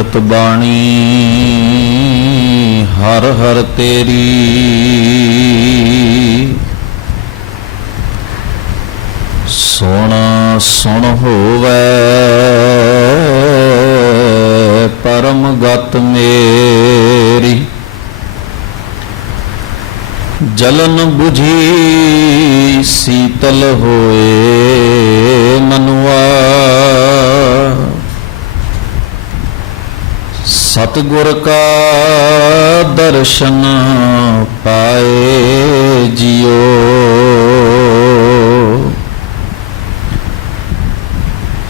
ਅੰਮ੍ਰਿਤ ਬਾਣੀ ਹਰ ਹਰ ਤੇਰੀ। ਸੁਣ ਸੁਣ ਹੋਵੇ ਪਰਮ ਗਤ ਮੇਰੀ, ਜਲਨ ਬੁਝੀ ਸੀਤਲ ਹੋਏ ਮਨੁਆ। ਸਤਿਗੁਰ ਕਾ ਦਰਸ਼ਨ ਪਾਏ ਜਿਉ,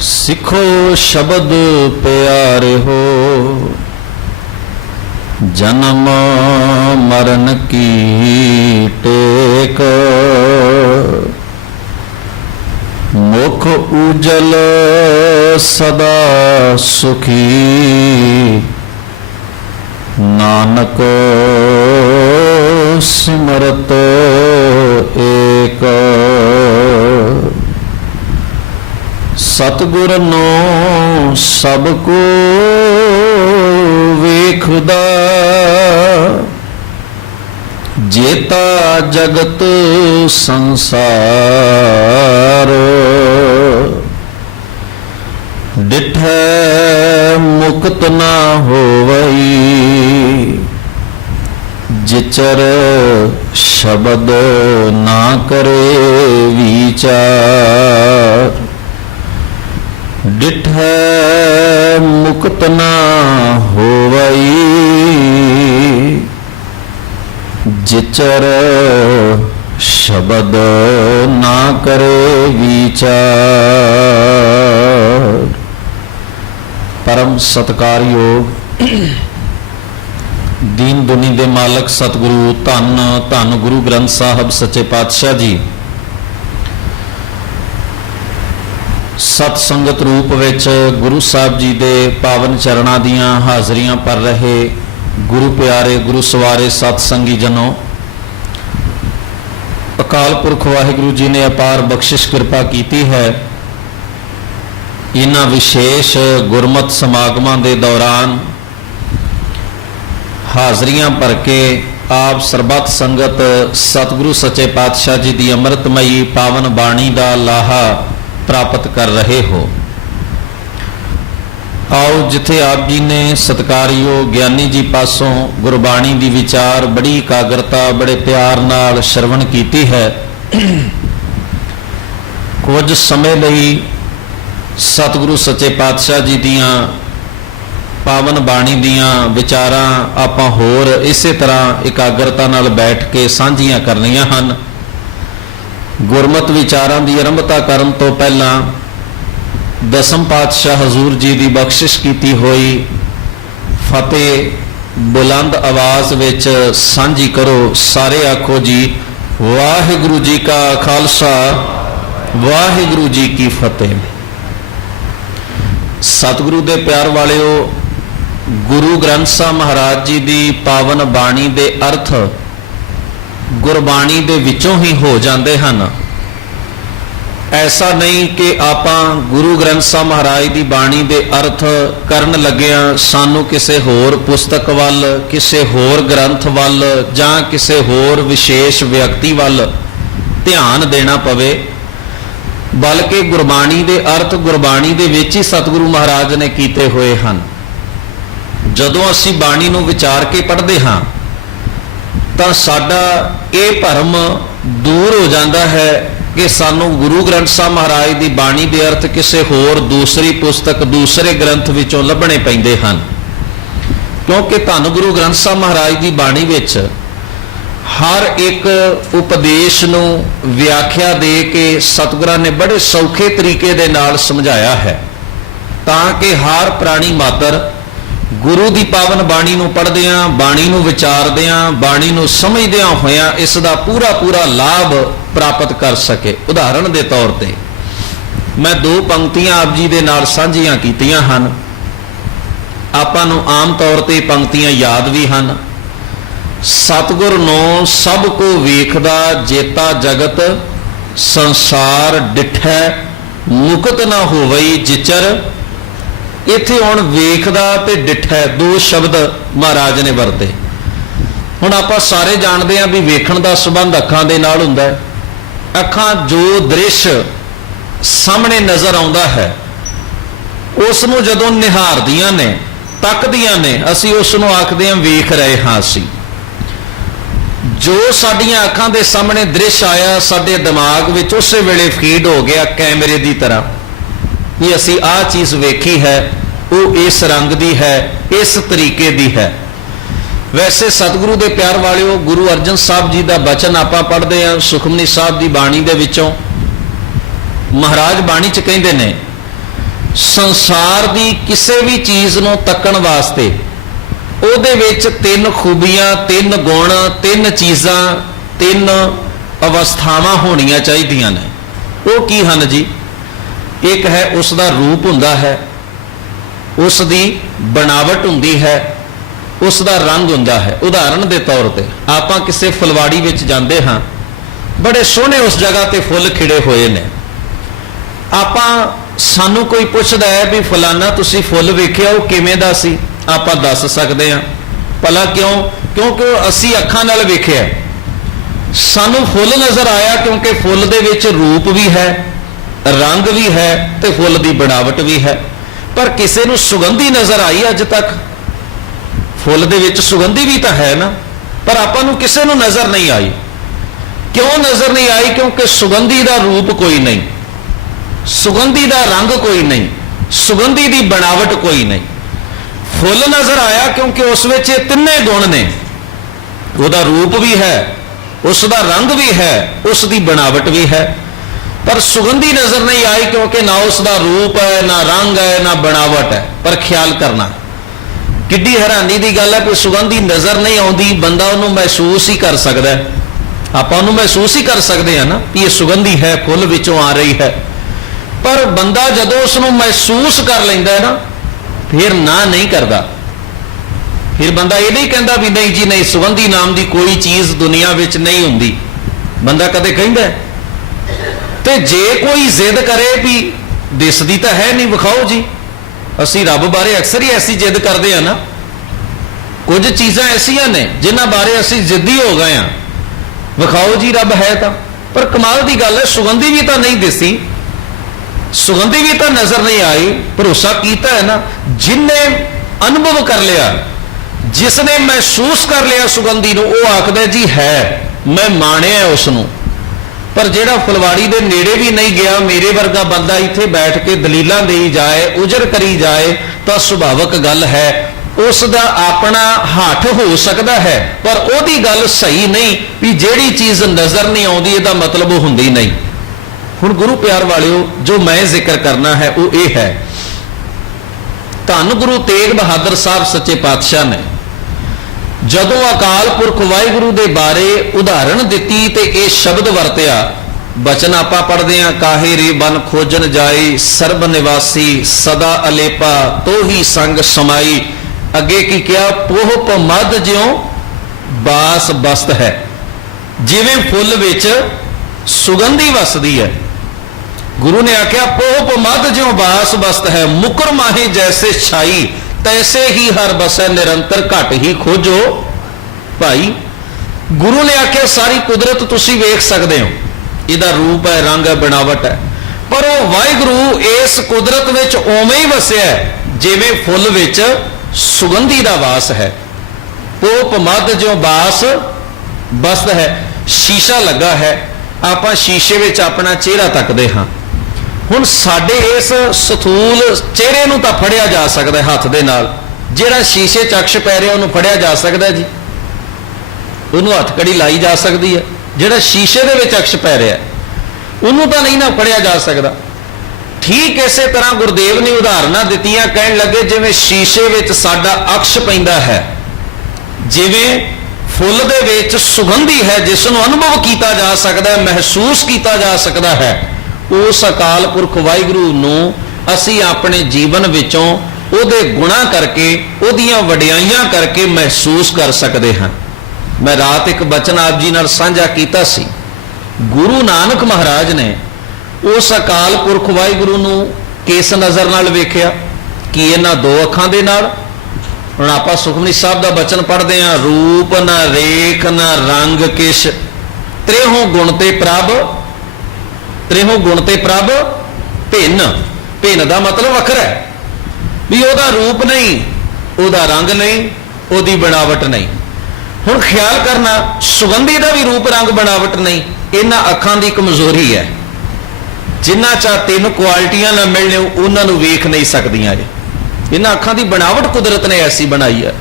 ਸਿੱਖੋ ਸ਼ਬਦ ਪਿਆਰੇ ਹੋ। ਜਨਮ ਮਰਨ ਕੀ ਟੇਕ, ਮੁਖ ਉਜਲ ਸਦਾ ਸੁਖੀ। ਨਾਨਕ ਸਿਮਰਤ ਏਕ, ਸਤਿਗੁਰ ਨੂੰ ਸਭ ਕੋ ਵੇਖਦਾ। ਜੇਤਾ ਜਗਤ ਸੰਸਾਰ, ਡਿਠੈ ਮੁਕਤ ਨਾ ਹੋਵਈ। ਜਿਚਰ ਸ਼ਬਦ ਨਾ ਕਰੇ ਵਿਚਾਰ, ਡਿਠੈ ਮੁਕਤ ਨਾ ਹੋਵਈ। ਜਿਚਰ ਸ਼ਬਦ ਨਾ ਕਰੇ ਵਿਚਾਰ। ਪਰਮ ਸਤਿਕਾਰਯੋਗ ਦੀਨ ਦੁਨੀ ਦੇ ਮਾਲਕ ਸਤਿਗੁਰੂ ਧੰਨ ਧੰਨ ਗੁਰੂ ਗ੍ਰੰਥ ਸਾਹਿਬ ਸੱਚੇ ਪਾਤਸ਼ਾਹ ਜੀ ਸਤ ਸੰਗਤ ਰੂਪ ਵਿੱਚ ਗੁਰੂ ਸਾਹਿਬ ਜੀ ਦੇ ਪਾਵਨ ਚਰਨਾਂ ਦੀਆਂ ਹਾਜ਼ਰੀਆਂ ਭਰ ਰਹੇ ਗੁਰੂ ਪਿਆਰੇ ਗੁਰੂ ਸਵਾਰੇ ਸਤ ਸੰਗੀ ਜਨੋ, ਅਕਾਲ ਪੁਰਖ ਵਾਹਿਗੁਰੂ ਜੀ ਨੇ ਅਪਾਰ ਬਖਸ਼ਿਸ਼ ਕਿਰਪਾ ਕੀਤੀ ਹੈ। ਇਹਨਾਂ ਵਿਸ਼ੇਸ਼ ਗੁਰਮਤਿ ਸਮਾਗਮਾਂ ਦੇ ਦੌਰਾਨ ਹਾਜ਼ਰੀਆਂ ਭਰ ਕੇ ਆਪ ਸਰਬੱਤ ਸੰਗਤ ਸਤਿਗੁਰੂ ਸੱਚੇ ਪਾਤਸ਼ਾਹ ਜੀ ਦੀ ਅੰਮ੍ਰਿਤਮਈ ਪਾਵਨ ਬਾਣੀ ਦਾ ਲਾਹਾ ਪ੍ਰਾਪਤ ਕਰ ਰਹੇ ਹੋ। ਆਓ ਜਿੱਥੇ ਆਪ ਜੀ ਨੇ ਸਤਿਕਾਰਯੋਗ ਗਿਆਨੀ ਜੀ ਪਾਸੋਂ ਗੁਰਬਾਣੀ ਦੀ ਵਿਚਾਰ ਬੜੀ ਇਕਾਗਰਤਾ ਬੜੇ ਪਿਆਰ ਨਾਲ ਸ਼ਰਵਣ ਕੀਤੀ ਹੈ, ਕੁਝ ਸਮੇਂ ਲਈ ਸਤਿਗੁਰੂ ਸੱਚੇ ਪਾਤਸ਼ਾਹ ਜੀ ਦੀਆਂ ਪਾਵਨ ਬਾਣੀ ਦੀਆਂ ਵਿਚਾਰਾਂ ਆਪਾਂ ਹੋਰ ਇਸੇ ਤਰ੍ਹਾਂ ਇਕਾਗਰਤਾ ਨਾਲ ਬੈਠ ਕੇ ਸਾਂਝੀਆਂ ਕਰਨੀਆਂ ਹਨ। ਗੁਰਮਤਿ ਵਿਚਾਰਾਂ ਦੀ ਆਰੰਭਤਾ ਕਰਨ ਤੋਂ ਪਹਿਲਾਂ ਦਸਮ ਪਾਤਸ਼ਾਹ ਹਜ਼ੂਰ ਜੀ ਦੀ ਬਖਸ਼ਿਸ਼ ਕੀਤੀ ਹੋਈ ਫਤਿਹ ਬੁਲੰਦ ਆਵਾਜ਼ ਵਿੱਚ ਸਾਂਝੀ ਕਰੋ। ਸਾਰੇ ਆਖੋ ਜੀ, ਵਾਹਿਗੁਰੂ ਜੀ ਕਾ ਖਾਲਸਾ ਵਾਹਿਗੁਰੂ ਜੀ ਕੀ ਫਤਿਹ। ਸਤਿਗੁਰੂ ਦੇ ਪਿਆਰ ਵਾਲਿਓ, ਗੁਰੂ ਗ੍ਰੰਥ ਸਾਹਿਬ ਮਹਾਰਾਜ ਜੀ ਦੀ ਪਾਵਨ ਬਾਣੀ ਦੇ ਅਰਥ ਗੁਰਬਾਣੀ ਦੇ ਵਿੱਚੋਂ ਹੀ ਹੋ ਜਾਂਦੇ ਹਨ। ਐਸਾ ਨਹੀਂ ਕਿ ਆਪਾਂ ਗੁਰੂ ਗ੍ਰੰਥ ਸਾਹਿਬ ਮਹਾਰਾਜ ਦੀ ਬਾਣੀ ਦੇ ਅਰਥ ਕਰਨ ਲੱਗਿਆਂ ਸਾਨੂੰ ਕਿਸੇ ਹੋਰ ਪੁਸਤਕ ਵੱਲ, ਕਿਸੇ ਹੋਰ ਗ੍ਰੰਥ ਵੱਲ ਜਾਂ ਕਿਸੇ ਹੋਰ ਵਿਸ਼ੇਸ਼ ਵਿਅਕਤੀ ਵੱਲ ਧਿਆਨ ਦੇਣਾ ਪਵੇ, ਬਲਕਿ ਗੁਰਬਾਣੀ ਦੇ ਅਰਥ ਗੁਰਬਾਣੀ ਦੇ ਵਿੱਚ ਹੀ ਸਤਿਗੁਰੂ ਮਹਾਰਾਜ ਨੇ ਕੀਤੇ ਹੋਏ ਹਨ। ਜਦੋਂ ਅਸੀਂ ਬਾਣੀ ਨੂੰ ਵਿਚਾਰ ਕੇ ਪੜ੍ਹਦੇ ਹਾਂ ਤਾਂ ਸਾਡਾ ਇਹ ਭਰਮ ਦੂਰ ਹੋ ਜਾਂਦਾ ਹੈ ਕਿ ਸਾਨੂੰ ਗੁਰੂ ਗ੍ਰੰਥ ਸਾਹਿਬ ਮਹਾਰਾਜ ਦੀ ਬਾਣੀ ਦੇ ਅਰਥ ਕਿਸੇ ਹੋਰ ਦੂਸਰੀ ਪੁਸਤਕ ਦੂਸਰੇ ਗ੍ਰੰਥ ਵਿੱਚੋਂ ਲੱਭਣੇ ਪੈਂਦੇ ਹਨ, ਕਿਉਂਕਿ ਧੰਨ ਗੁਰੂ ਗ੍ਰੰਥ ਸਾਹਿਬ ਮਹਾਰਾਜ ਦੀ ਬਾਣੀ ਵਿੱਚ ਹਰ ਇੱਕ ਉਪਦੇਸ਼ ਨੂੰ ਵਿਆਖਿਆ ਦੇ ਕੇ ਸਤਿਗੁਰਾਂ ਨੇ ਬੜੇ ਸੌਖੇ ਤਰੀਕੇ ਦੇ ਨਾਲ ਸਮਝਾਇਆ ਹੈ, ਤਾਂ ਕਿ ਹਰ ਪ੍ਰਾਣੀ ਮਾਤਰ ਗੁਰੂ ਦੀ ਪਾਵਨ ਬਾਣੀ ਨੂੰ ਪੜ੍ਹਦਿਆਂ, ਬਾਣੀ ਨੂੰ ਵਿਚਾਰਦਿਆਂ, ਬਾਣੀ ਨੂੰ ਸਮਝਦਿਆਂ ਹੋਇਆਂ ਇਸ ਦਾ ਪੂਰਾ ਪੂਰਾ ਲਾਭ ਪ੍ਰਾਪਤ ਕਰ ਸਕੇ। ਉਦਾਹਰਣ ਦੇ ਤੌਰ ਤੇ ਮੈਂ ਦੋ ਪੰਕਤੀਆਂ ਆਪ ਜੀ ਦੇ ਨਾਲ ਸਾਂਝੀਆਂ ਕੀਤੀਆਂ ਹਨ। ਆਪਾਂ ਨੂੰ ਆਮ ਤੌਰ ਤੇ ਪੰਕਤੀਆਂ ਯਾਦ ਵੀ ਹਨ। ਸਤਿਗੁਰ ਨੂੰ ਸਭ ਕੋ ਵੇਖਦਾ, ਜੇਤਾ ਜਗਤ ਸੰਸਾਰ ਡਿਠੈ, ਮੁਕਤ ਨਾ ਹੋਵਈ ਜਿਚਰ ਇੱਥੇ ਹੁਣ ਵੇਖਦਾ ਤੇ ਡਿੱਠਾ ਦੋ ਸ਼ਬਦ ਮਹਾਰਾਜ ਨੇ ਵਰਤੇ। ਹੁਣ ਆਪਾਂ ਸਾਰੇ ਜਾਣਦੇ ਹਾਂ ਵੀ ਵੇਖਣ ਦਾ ਸੰਬੰਧ ਅੱਖਾਂ ਦੇ ਨਾਲ ਹੁੰਦਾ ਹੈ। ਅੱਖਾਂ ਜੋ ਦ੍ਰਿਸ਼ ਸਾਹਮਣੇ ਨਜ਼ਰ ਆਉਂਦਾ ਹੈ ਉਸ ਨੂੰ ਜਦੋਂ ਨਿਹਾਰਦੀਆਂ ਨੇ, ਤੱਕਦੀਆਂ ਨੇ, ਅਸੀਂ ਉਸ ਨੂੰ ਆਖਦੇ ਹਾਂ ਵੇਖ ਰਹੇ ਹਾਂ। ਅਸੀਂ ਜੋ ਸਾਡੀਆਂ ਅੱਖਾਂ ਦੇ ਸਾਹਮਣੇ ਦ੍ਰਿਸ਼ ਆਇਆ ਸਾਡੇ ਦਿਮਾਗ ਵਿੱਚ ਉਸੇ ਵੇਲੇ ਫੀਡ ਹੋ ਗਿਆ ਕੈਮਰੇ ਦੀ ਤਰ੍ਹਾਂ ਵੀ ਅਸੀਂ ਆਹ ਚੀਜ਼ ਵੇਖੀ ਹੈ, ਉਹ ਇਸ ਰੰਗ ਦੀ ਹੈ, ਇਸ ਤਰੀਕੇ ਦੀ ਹੈ। ਵੈਸੇ ਸਤਿਗੁਰੂ ਦੇ ਪਿਆਰ ਵਾਲਿਓ, ਗੁਰੂ ਅਰਜਨ ਸਾਹਿਬ ਜੀ ਦਾ ਬਚਨ ਆਪਾਂ ਪੜ੍ਹਦੇ ਹਾਂ ਸੁਖਮਨੀ ਸਾਹਿਬ ਦੀ ਬਾਣੀ ਦੇ ਵਿੱਚੋਂ। ਮਹਾਰਾਜ ਬਾਣੀ 'ਚ ਕਹਿੰਦੇ ਨੇ ਸੰਸਾਰ ਦੀ ਕਿਸੇ ਵੀ ਚੀਜ਼ ਨੂੰ ਤੱਕਣ ਵਾਸਤੇ ਉਹਦੇ ਵਿੱਚ ਤਿੰਨ ਖੂਬੀਆਂ, ਤਿੰਨ ਗੁਣ, ਤਿੰਨ ਚੀਜ਼ਾਂ, ਤਿੰਨ ਅਵਸਥਾਵਾਂ ਹੋਣੀਆਂ ਚਾਹੀਦੀਆਂ ਨੇ। ਉਹ ਕੀ ਹਨ ਜੀ? ਇੱਕ ਹੈ ਉਸ ਦਾ ਰੂਪ ਹੁੰਦਾ ਹੈ, ਉਸ ਦੀ ਬਣਾਵਟ ਹੁੰਦੀ ਹੈ, ਉਸ ਦਾ ਰੰਗ ਹੁੰਦਾ ਹੈ। ਉਦਾਹਰਣ ਦੇ ਤੌਰ ਤੇ ਆਪਾਂ ਕਿਸੇ ਫੁਲਵਾੜੀ ਵਿੱਚ ਜਾਂਦੇ ਹਾਂ, ਬੜੇ ਸੋਹਣੇ ਉਸ ਜਗ੍ਹਾ ਤੇ ਫੁੱਲ ਖਿੜੇ ਹੋਏ ਨੇ। ਸਾਨੂੰ ਕੋਈ ਪੁੱਛਦਾ ਹੈ ਵੀ ਫਲਾਨਾ ਤੁਸੀਂ ਫੁੱਲ ਵੇਖਿਆ, ਉਹ ਕਿਵੇਂ ਦਾ ਸੀ? ਆਪਾਂ ਦੱਸ ਸਕਦੇ ਹਾਂ। ਭਲਾ ਕਿਉਂ? ਕਿਉਂਕਿ ਅਸੀਂ ਅੱਖਾਂ ਨਾਲ ਵੇਖਿਆ, ਸਾਨੂੰ ਫੁੱਲ ਨਜ਼ਰ ਆਇਆ, ਕਿਉਂਕਿ ਫੁੱਲ ਦੇ ਵਿੱਚ ਰੂਪ ਵੀ ਹੈ, ਰੰਗ ਵੀ ਹੈ ਤੇ ਫੁੱਲ ਦੀ ਬਣਾਵਟ ਵੀ ਹੈ। ਪਰ ਕਿਸੇ ਨੂੰ ਸੁਗੰਧੀ ਨਜ਼ਰ ਆਈ ਅੱਜ ਤੱਕ? ਫੁੱਲ ਦੇ ਵਿੱਚ ਸੁਗੰਧੀ ਵੀ ਤਾਂ ਹੈ ਨਾ, ਪਰ ਆਪਾਂ ਨੂੰ ਕਿਸੇ ਨੂੰ ਨਜ਼ਰ ਨਹੀਂ ਆਈ। ਕਿਉਂ ਨਜ਼ਰ ਨਹੀਂ ਆਈ? ਕਿਉਂਕਿ ਸੁਗੰਧੀ ਦਾ ਰੂਪ ਕੋਈ ਨਹੀਂ, ਸੁਗੰਧੀ ਦਾ ਰੰਗ ਕੋਈ ਨਹੀਂ, ਸੁਗੰਧੀ ਦੀ ਬਣਾਵਟ ਕੋਈ ਨਹੀਂ। ਫੁੱਲ ਨਜ਼ਰ ਆਇਆ ਕਿਉਂਕਿ ਉਸ ਵਿੱਚ ਇਹ ਤਿੰਨੇ ਗੁਣ ਨੇ, ਉਹਦਾ ਰੂਪ ਵੀ ਹੈ, ਉਸ ਦਾ ਰੰਗ ਵੀ ਹੈ, ਉਸ ਦੀ ਬਣਾਵਟ ਵੀ ਹੈ। ਪਰ ਸੁਗੰਧੀ ਨਜ਼ਰ ਨਹੀਂ ਆਈ ਕਿਉਂਕਿ ਨਾ ਉਸ ਦਾ ਰੂਪ ਹੈ, ਨਾ ਰੰਗ ਹੈ, ਨਾ ਬਣਾਵਟ ਹੈ। ਪਰ ਖਿਆਲ ਕਰਨਾ, ਕਿੱਡੀ ਹੈਰਾਨੀ ਦੀ ਗੱਲ ਹੈ ਕਿ ਸੁਗੰਧੀ ਨਜ਼ਰ ਨਹੀਂ ਆਉਂਦੀ, ਬੰਦਾ ਉਹਨੂੰ ਮਹਿਸੂਸ ਹੀ ਕਰ ਸਕਦਾ ਹੈ। ਆਪਾਂ ਉਹਨੂੰ ਮਹਿਸੂਸ ਹੀ ਕਰ ਸਕਦੇ ਹਾਂ ਨਾ ਕਿ ਇਹ ਸੁਗੰਧੀ ਹੈ, ਫੁੱਲ ਵਿੱਚੋਂ ਆ ਰਹੀ ਹੈ। ਪਰ ਬੰਦਾ ਜਦੋਂ ਉਸ ਨੂੰ ਮਹਿਸੂਸ ਕਰ ਲੈਂਦਾ ਹੈ ਨਾ, ਫਿਰ ਨਾ ਨਹੀਂ ਕਰਦਾ। ਫਿਰ ਬੰਦਾ ਇਹ ਨਹੀਂ ਕਹਿੰਦਾ ਵੀ ਨਹੀਂ ਜੀ ਨਹੀਂ, ਸੁਗੰਧੀ ਨਾਮ ਦੀ ਕੋਈ ਚੀਜ਼ ਦੁਨੀਆ ਵਿੱਚ ਨਹੀਂ ਹੁੰਦੀ। ਬੰਦਾ ਕਦੇ ਕਹਿੰਦਾ? ਤੇ ਜੇ ਕੋਈ ਜ਼ਿੱਦ ਕਰੇ ਵੀ ਦਿਸਦੀ ਤਾਂ ਹੈ ਨਹੀਂ, ਵਿਖਾਓ ਜੀ। ਅਸੀਂ ਰੱਬ ਬਾਰੇ ਅਕਸਰ ਹੀ ਐਸੀ ਜਿੱਦ ਕਰਦੇ ਆ ਨਾ। ਕੁਝ ਚੀਜ਼ਾਂ ਐਸੀਆਂ ਨੇ ਜਿਨ੍ਹਾਂ ਬਾਰੇ ਅਸੀਂ ਜ਼ਿੱਦੀ ਹੋ ਗਏ ਆ, ਵਿਖਾਓ ਜੀ ਰੱਬ ਹੈ ਤਾਂ। ਪਰ ਕਮਾਲ ਦੀ ਗੱਲ ਹੈ, ਸੁਗੰਧੀ ਵੀ ਤਾਂ ਨਹੀਂ ਦਿਸੀ, ਸੁਗੰਧੀ ਵੀ ਤਾਂ ਨਜ਼ਰ ਨਹੀਂ ਆਈ। ਭਰੋਸਾ ਕੀਤਾ ਹੈ ਨਾ, ਜਿਨਨੇ ਅਨੁਭਵ ਕਰ ਲਿਆ, ਜਿਸਨੇ ਮਹਿਸੂਸ ਕਰ ਲਿਆ ਸੁਗੰਧੀ ਨੂੰ, ਉਹ ਆਖਦਾ ਜੀ ਹੈ, ਮੈਂ ਮਾਣਿਆ ਉਸ ਨੂੰ। ਪਰ ਜਿਹੜਾ ਫੁਲਵਾੜੀ ਦੇ ਨੇੜੇ ਵੀ ਨਹੀਂ ਗਿਆ, ਮੇਰੇ ਵਰਗਾ ਬੰਦਾ ਇੱਥੇ ਬੈਠ ਕੇ ਦਲੀਲਾਂ ਦੇਈ ਜਾਏ, ਉਜਰ ਕਰੀ ਜਾਏ, ਤਾਂ ਸੁਭਾਵਿਕ ਗੱਲ ਹੈ ਉਸ ਦਾ ਆਪਣਾ ਹੱਠ ਹੋ ਸਕਦਾ ਹੈ, ਪਰ ਉਹਦੀ ਗੱਲ ਸਹੀ ਨਹੀਂ ਵੀ ਜਿਹੜੀ ਚੀਜ਼ ਨਜ਼ਰ ਨਹੀਂ ਆਉਂਦੀ ਇਹਦਾ ਮਤਲਬ ਉਹ ਹੁੰਦੀ ਨਹੀਂ। ਹੁਣ ਗੁਰੂ ਪਿਆਰ ਵਾਲਿਓ, ਜੋ ਮੈਂ ਜ਼ਿਕਰ ਕਰਨਾ ਹੈ ਉਹ ਇਹ ਹੈ, ਧੰਨ ਗੁਰੂ ਤੇਗ ਬਹਾਦਰ ਸਾਹਿਬ ਸੱਚੇ ਪਾਤਸ਼ਾਹ ਨੇ ਜਦੋਂ ਅਕਾਲ ਪੁਰਖ ਵਾਹਿਗੁਰੂ ਦੇ ਬਾਰੇ ਉਦਾਹਰਣ ਦਿੱਤੀ ਤੇ ਇਹ ਸ਼ਬਦ ਵਰਤਿਆ। ਬਚਨ ਆਪਾਂ ਪੜ੍ਹਦੇ ਹਾਂ, ਕਾਹੇ ਰੇ ਬਨ ਖੋਜਨ ਜਾਏ, ਸਰਬ ਨਿਵਾਸੀ ਸਦਾ ਅਲੇਪਾ, ਤੋਹੀ ਸੰਗ ਸਮਾਈ। ਅੱਗੇ ਕੀ ਕਿਹਾ? ਪੋਹ ਪਮਦ ਜਿਉ ਬਾਸ ਬਸਤ ਹੈ। ਜਿਵੇਂ ਫੁੱਲ ਵਿੱਚ ਸੁਗੰਧੀ ਵਸਦੀ ਹੈ, ਗੁਰੂ ਨੇ ਆਖਿਆ ਪੋਹ ਪਮਦ ਜਿਉ ਬਾਸ ਬਸਤ ਹੈ, ਮੁਕਰ ਮਾਹੇ ਜੈਸੇ ਛਾਈ, ਤੈਸੇ ਹੀ ਹਰ ਬਸੈ ਨਿਰੰਤਰ, ਘਟ ਹੀ ਖੋਜੋ ਭਾਈ। ਗੁਰੂ ਨੇ ਆਖਿਆ ਸਾਰੀ ਕੁਦਰਤ ਤੁਸੀਂ ਵੇਖ ਸਕਦੇ ਹੋ, ਇਹਦਾ ਰੂਪ ਹੈ, ਰੰਗ ਹੈ, ਬਣਾਵਟ ਹੈ, ਪਰ ਉਹ ਵਾਹਿਗੁਰੂ ਇਸ ਕੁਦਰਤ ਵਿੱਚ ਉਵੇਂ ਹੀ ਵਸਿਆ ਜਿਵੇਂ ਫੁੱਲ ਵਿੱਚ ਸੁਗੰਧੀ ਦਾ ਵਾਸ ਹੈ। ਪੋਹ ਪਮਦ ਜਿਉ ਬਾਸ ਬਸਤ ਹੈ। ਸ਼ੀਸ਼ਾ ਲੱਗਾ ਹੈ, ਆਪਾਂ ਸ਼ੀਸ਼ੇ ਵਿੱਚ ਆਪਣਾ ਚਿਹਰਾ ਤੱਕਦੇ ਹਾਂ। ਹੁਣ ਸਾਡੇ ਇਸ ਸਥੂਲ ਚਿਹਰੇ ਨੂੰ ਤਾਂ ਫੜਿਆ ਜਾ ਸਕਦਾ ਹੱਥ ਦੇ ਨਾਲ, ਜਿਹੜਾ ਸ਼ੀਸ਼ੇ 'ਚ ਅਕਸ਼ ਪੈ ਰਿਹਾ ਉਹਨੂੰ ਫੜਿਆ ਜਾ ਸਕਦਾ ਜੀ, ਉਹਨੂੰ ਹੱਥ ਕੜੀ ਲਾਈ ਜਾ ਸਕਦੀ ਹੈ। ਜਿਹੜਾ ਸ਼ੀਸ਼ੇ ਦੇ ਵਿੱਚ ਅਕਸ਼ ਪੈ ਰਿਹਾ ਉਹਨੂੰ ਤਾਂ ਨਹੀਂ ਨਾ ਫੜਿਆ ਜਾ ਸਕਦਾ। ਠੀਕ ਇਸੇ ਤਰ੍ਹਾਂ ਗੁਰਦੇਵ ਨੇ ਉਦਾਹਰਨਾਂ ਦਿੱਤੀਆਂ, ਕਹਿਣ ਲੱਗੇ ਜਿਵੇਂ ਸ਼ੀਸ਼ੇ ਵਿੱਚ ਸਾਡਾ ਅਕਸ਼ ਪੈਂਦਾ ਹੈ, ਜਿਵੇਂ ਫੁੱਲ ਦੇ ਵਿੱਚ ਸੁਗੰਧੀ ਹੈ ਜਿਸ ਨੂੰ ਅਨੁਭਵ ਕੀਤਾ ਜਾ ਸਕਦਾ ਹੈ, ਮਹਿਸੂਸ ਕੀਤਾ ਜਾ ਸਕਦਾ ਹੈ, ਉਸ ਅਕਾਲ ਪੁਰਖ ਵਾਹਿਗੁਰੂ ਨੂੰ ਅਸੀਂ ਆਪਣੇ ਜੀਵਨ ਵਿੱਚੋਂ ਉਹਦੇ ਗੁਣਾਂ ਕਰਕੇ, ਉਹਦੀਆਂ ਵਡਿਆਈਆਂ ਕਰਕੇ ਮਹਿਸੂਸ ਕਰ ਸਕਦੇ ਹਾਂ। ਮੈਂ ਰਾਤ ਇੱਕ ਬਚਨ ਆਪ ਜੀ ਨਾਲ ਸਾਂਝਾ ਕੀਤਾ ਸੀ। ਗੁਰੂ ਨਾਨਕ ਮਹਾਰਾਜ ਨੇ ਉਸ ਅਕਾਲ ਪੁਰਖ ਵਾਹਿਗੁਰੂ ਨੂੰ ਕਿਸ ਨਜ਼ਰ ਨਾਲ ਵੇਖਿਆ? कि इन्हां दो अखां दे नाल हुण आपां सुखमनी साहब दा बचन पढ़दे हां, रूप ना रेख ना रंग किश, त्रेहों गुण ते प्रभ, त्रेहों गुण ते प्रभ भिन्न। भिन्न दा मतलब वखरा है भी ओहदा रूप नहीं, ओहदा रंग नहीं, ओहदी बनावट नहीं। हुण ख्याल करना, सुगंधी का भी रूप रंग बनावट नहीं, इन्हां अखां दी कमजोरी है। जिन्हां चा तीन क्वालिटियां ना मिलने उन्होंने वेख नहीं सकदियां जे। इन्हां अखां दी बनावट कुदरत ने ऐसी बनाई है,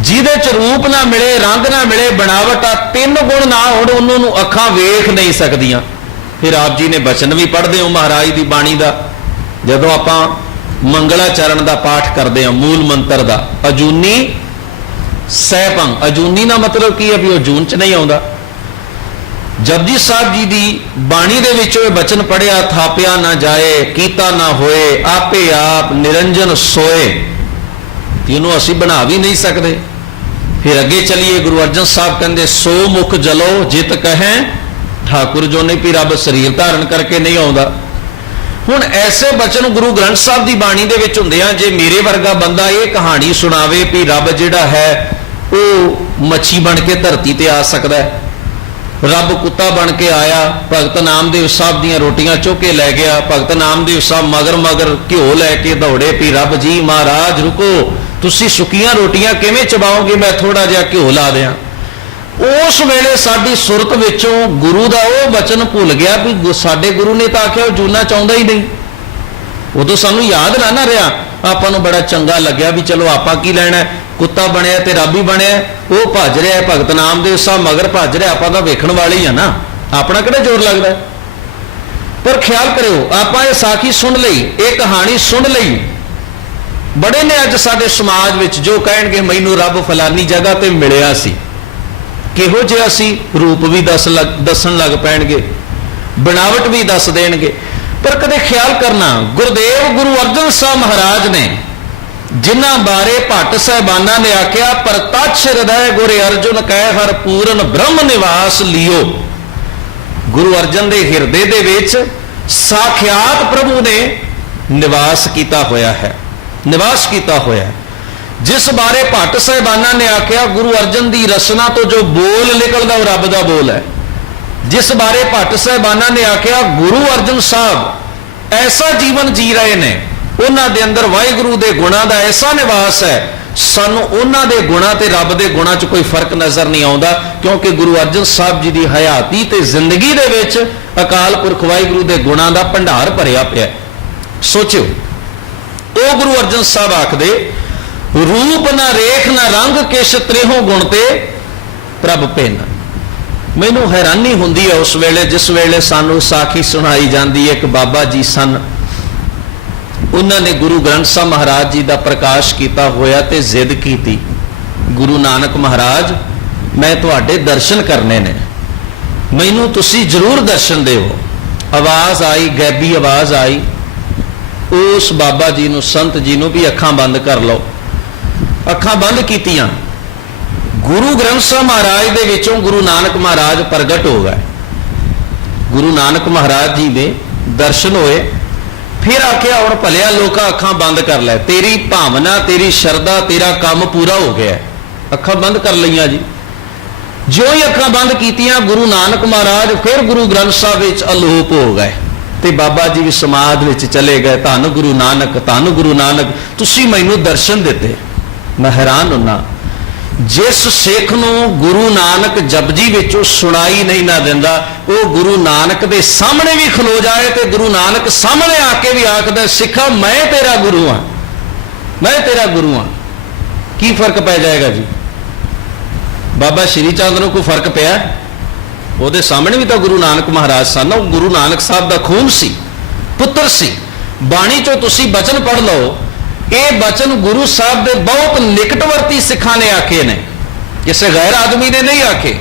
जिहदे च रूप ना मिले, रंग ना मिले, बनावट आ, तीन गुण ना होण उन्होंने अखां वेख नहीं सकदियां। फिर आप जी ने बचन भी पढ़ते हो महाराज की बाणी का, जदों आपां मंगलाचरण का पाठ करते हैं, मूल मंत्र का, अजूनी सैभंग। अजूनी का मतलब की है भी वह जून च नहीं आता। जपजी साहब जी की बाणी दे विचों ये बचन पढ़िया, थापिया ना जाए, कीता ना होए, आपे आप निरंजन सोए, इनू असी बना भी नहीं सकते। फिर अगे चलिए, गुरु अर्जन साहब कहते सो मुख जलो जित कहें ठाकुर जो नहीं, भी रब शरीर धारण करके नहीं आता। हुण ऐसे बचन गुरु ग्रंथ साहब की बाणी दे विच हुंदे आ, जे मेरे वर्गा बंदा ये कहानी सुनावे भी रब जिहड़ा है वो मच्छी बन के धरती ते आ सकदा है, रब कुत्ता बन के आया, भगत नामदेव साहब दीयां रोटियां चुक के लै गया, भगत नामदेव साहब मगर मगर घ्यो लैके दौड़े भी रब जी महाराज रुको, तुसी सुक्कियां रोटियां किवें चबाओगे, मैं थोड़ा जिहा घ्यो ला दियां। उस वेले साडी सुरत विचों गुरु दा वो वचन भुल गया भी साडे गुरु ने तो आख्या जूना चाहुंदा ही नहीं। उदों सानू याद ना रहा, आपां नूं बड़ा चंगा लग्या भी चलो आपां की लैणा, कुत्ता बनया ते रब ही बनया, वो भज रहा है, भगत नामदेव साहब मगर भज रहा, आपां तां वेखण वाले ही आ ना, अपना किहड़ा जोर लगदा है। पर ख्याल करियो, आपां ये साखी सुन लई, ये कहानी सुन लई, बड़े ने अज साडे समाज विच जो कहणगे मैनूं रब फलानी जगह ते मिलिया सी, किहो जिहा सी रूप भी दसन लग पैणगे, बनावट भी दस देणगे। पर कदे ख्याल करना, गुरुदेव गुरु अर्जन साहब महाराज ने जिन्हां बारे भट्ट साहिबाना ने आख्या, प्रतक्ष हृदय गुरु अर्जुन कह हर पूरन ब्रह्म निवास लियो। गुरु अर्जन दे हिरदे दे विच साख्यात प्रभु ने निवास किया होया है, निवास किया होया है। जिस बारे भट्ट साहिबाना ने आख्या गुरु अर्जन की रसना तो जो बोल निकलता वो रब का बोल है। जिस बारे भट्ट साहिबाना ने आख्या गुरु अर्जन साहब ऐसा जीवन जी रहे ने, उन्हां दे अंदर वाहिगुरु दे गुणां दा ऐसा निवास है, सानू उन्हां दे गुणां ते रब दे गुणां च कोई फर्क नजर नहीं आउंदा, क्योंकि गुरु अर्जन साहब जी की हयाती ते जिंदगी दे विच अकाल पुरख वाहिगुरु दे गुणां दा भंडार भरिया पिया। सोचो, ओ गुरु अर्जन साहब आखदे रूप ना रेख ना रंग किश त्रेहों गुण ते प्रभ भिन्न। मैनू हैरानी हुंदी है उस वेले जिस वेले सानू साखी सुनाई जाती है। एक बाबा जी सन, उन्होंने गुरु ग्रंथ साहब महाराज जी का प्रकाश किया होया ते जिद की थी, गुरु नानक महाराज मैं तुहाडे दर्शन करने ने, मैनू तुसी जरूर दर्शन देवो। आवाज आई, गैबी आवाज आई, उस बाबा जी नू संत जी नू भी अखां बंद कर लो। अखां बंद कीतियां, गुरु ग्रंथ साहब महाराज दे विचों गुरु नानक महाराज प्रगट हो गए। गुरु नानक महाराज जी ने दर्शन होए, फिर आख्या हुण भलिया लोका अखां बंद कर लै, तेरी भावना तेरी शरदा तेरा काम पूरा हो गया। अखां बंद कर लईआं जी। जो ही अखां बंद कीतियां, गुरु नानक महाराज फिर गुरु ग्रंथ साहब विच अलोप हो गए ते बाबा जी भी समाध विच चले गए। धन गुरु नानक, धन गुरु नानक, तुसीं मैनूं दर्शन दिते। मैं हैरान हुन्ना, जिस सिख नूं गुरु नानक जपजी विचों सुनाई नहीं ना दिंदा, वो गुरु नानक दे सामने भी खलो जाए तो गुरु नानक सामने आके भी आखदा सिखा मैं तेरा गुरु हाँ, मैं तेरा गुरु हाँ। की फर्क पै जाएगा जी? बाबा श्री चंद नूं कोई फर्क पिया? ਉਹਦੇ सामने भी तो गुरु नानक महाराज सन, वो गुरु नानक साहब का खून सी, पुत्र सी। बाणी चो तुसी बचन पढ़ लो, ये बचन गुरु साहब के बहुत निकटवर्ती सिखा ने आखे ने, किसी गैर आदमी ने नहीं आखे।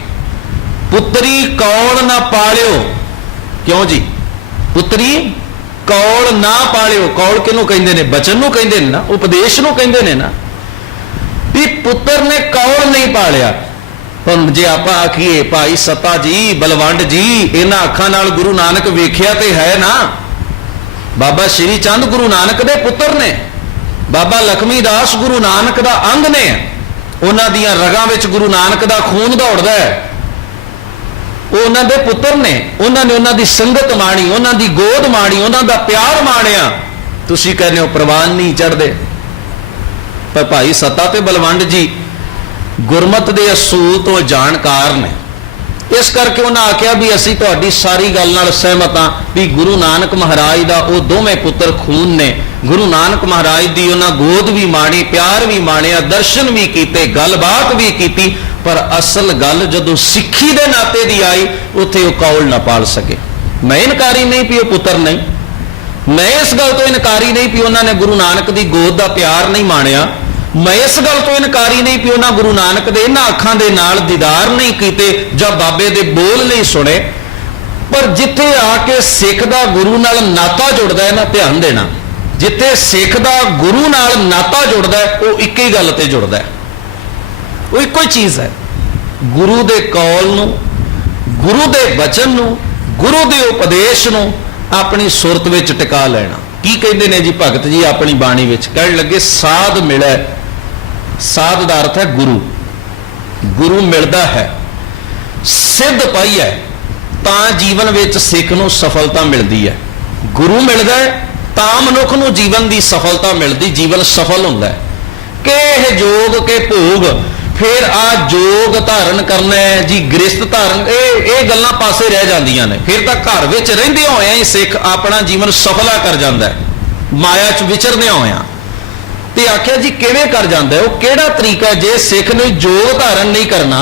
पुत्री कौल ना पालियो, क्यों जी? पुत्री कौल ना पालियो, कौल किनू कहंदे ने? बचन नू कहंदे ने ना, उपदेश नू कहंदे ने ना। भी पुत्र ने कौल नहीं पालिया। पर जे आप आखिए भाई सता जी, बलवंड जी, इन्हां अखां नाल गुरु नानक वेख्या ते है ना। बाबा श्री चंद गुरु नानक दे पुत्र ने, बाबा लखमी दास गुरु नानक दा अंग ने, उन्हां दीयां रगां विच गुरु नानक दा खून दौड़दा है, वो उन्हां दे पुत्र ने, उन्होंने उन्हां दी संगत माणी, उन्हां दी गोद माणी, उन्हां दा प्यार माणिया। तुसीं कहने हो प्रवान नहीं चढ़दे, पर भाई सत्ता ते बलवंड जी गुरमत दे असूल तो जाणकार ने, इस करके उन्हें आख्या भी असीं तुहाडी सारी गल नाल सहमत हाँ भी गुरु नानक महाराज दा वो दोवें पुत्र खून ने। गुरु नानक महाराज दी उन्हां गोद भी माणी, प्यार भी माणिया, दर्शन भी कीते, गलबात भी कीती, पर असल गल जदों सिੱਖੀ दे नाते दी आई उत्थे वो कौल ना पाल सके। मैं इनकारी नहीं भी वो पुत्र नहीं, मैं इस गल तो इनकारी नहीं भी उन्होंने गुरु नानक दी गोद दा प्यार नहीं माणिया, मैं इस गल तो इनकारी नहीं भी उन्होंने गुरु नानक दे इन्हां अखां दे नाल दीदार नहीं कीते जां बाबे दे बोल नहीं सुने। पर जिथे आके सिख दा गुरु नाल नाता जुड़दा है ना, ध्यान देना, जिथे सिख दा गुरु नाल नाता जुड़दा है वो एक ही गल ते जुड़दा है, वो इक्को ही चीज़ है। गुरु दे कौल नूं, गुरु दे वचन नूं, गुरु दे उपदेश नूं अपनी सुरत विच टिका लेना। की कहते ने जी भगत जी अपनी बाणी विच कहण लगे, साध मिलै, साध दा अर्थ है गुरु, गुरु मिलदा है, सिद्ध पाई है तां जीवन विच सिख नूं सफलता मिलदी है। गुरु मिलदा है तां मनुख नूं जीवन दी सफलता मिलदी, जीवन सफल हुंदा है। कि यह जोग के भोग, फिर आ जोग धारण करना है जी, गृहस्थ धारण, ये गल्लां पासे रह जांदियां ने। फिर तां घर विच रहिंदे होए ही सिख अपना जीवन सफला कर जांदा है, माया च विचरदे होए। ते आख्या जी किवें कर जांदा है, वो किहड़ा तरीका है? जे सिख ने जोग धारण नहीं करना,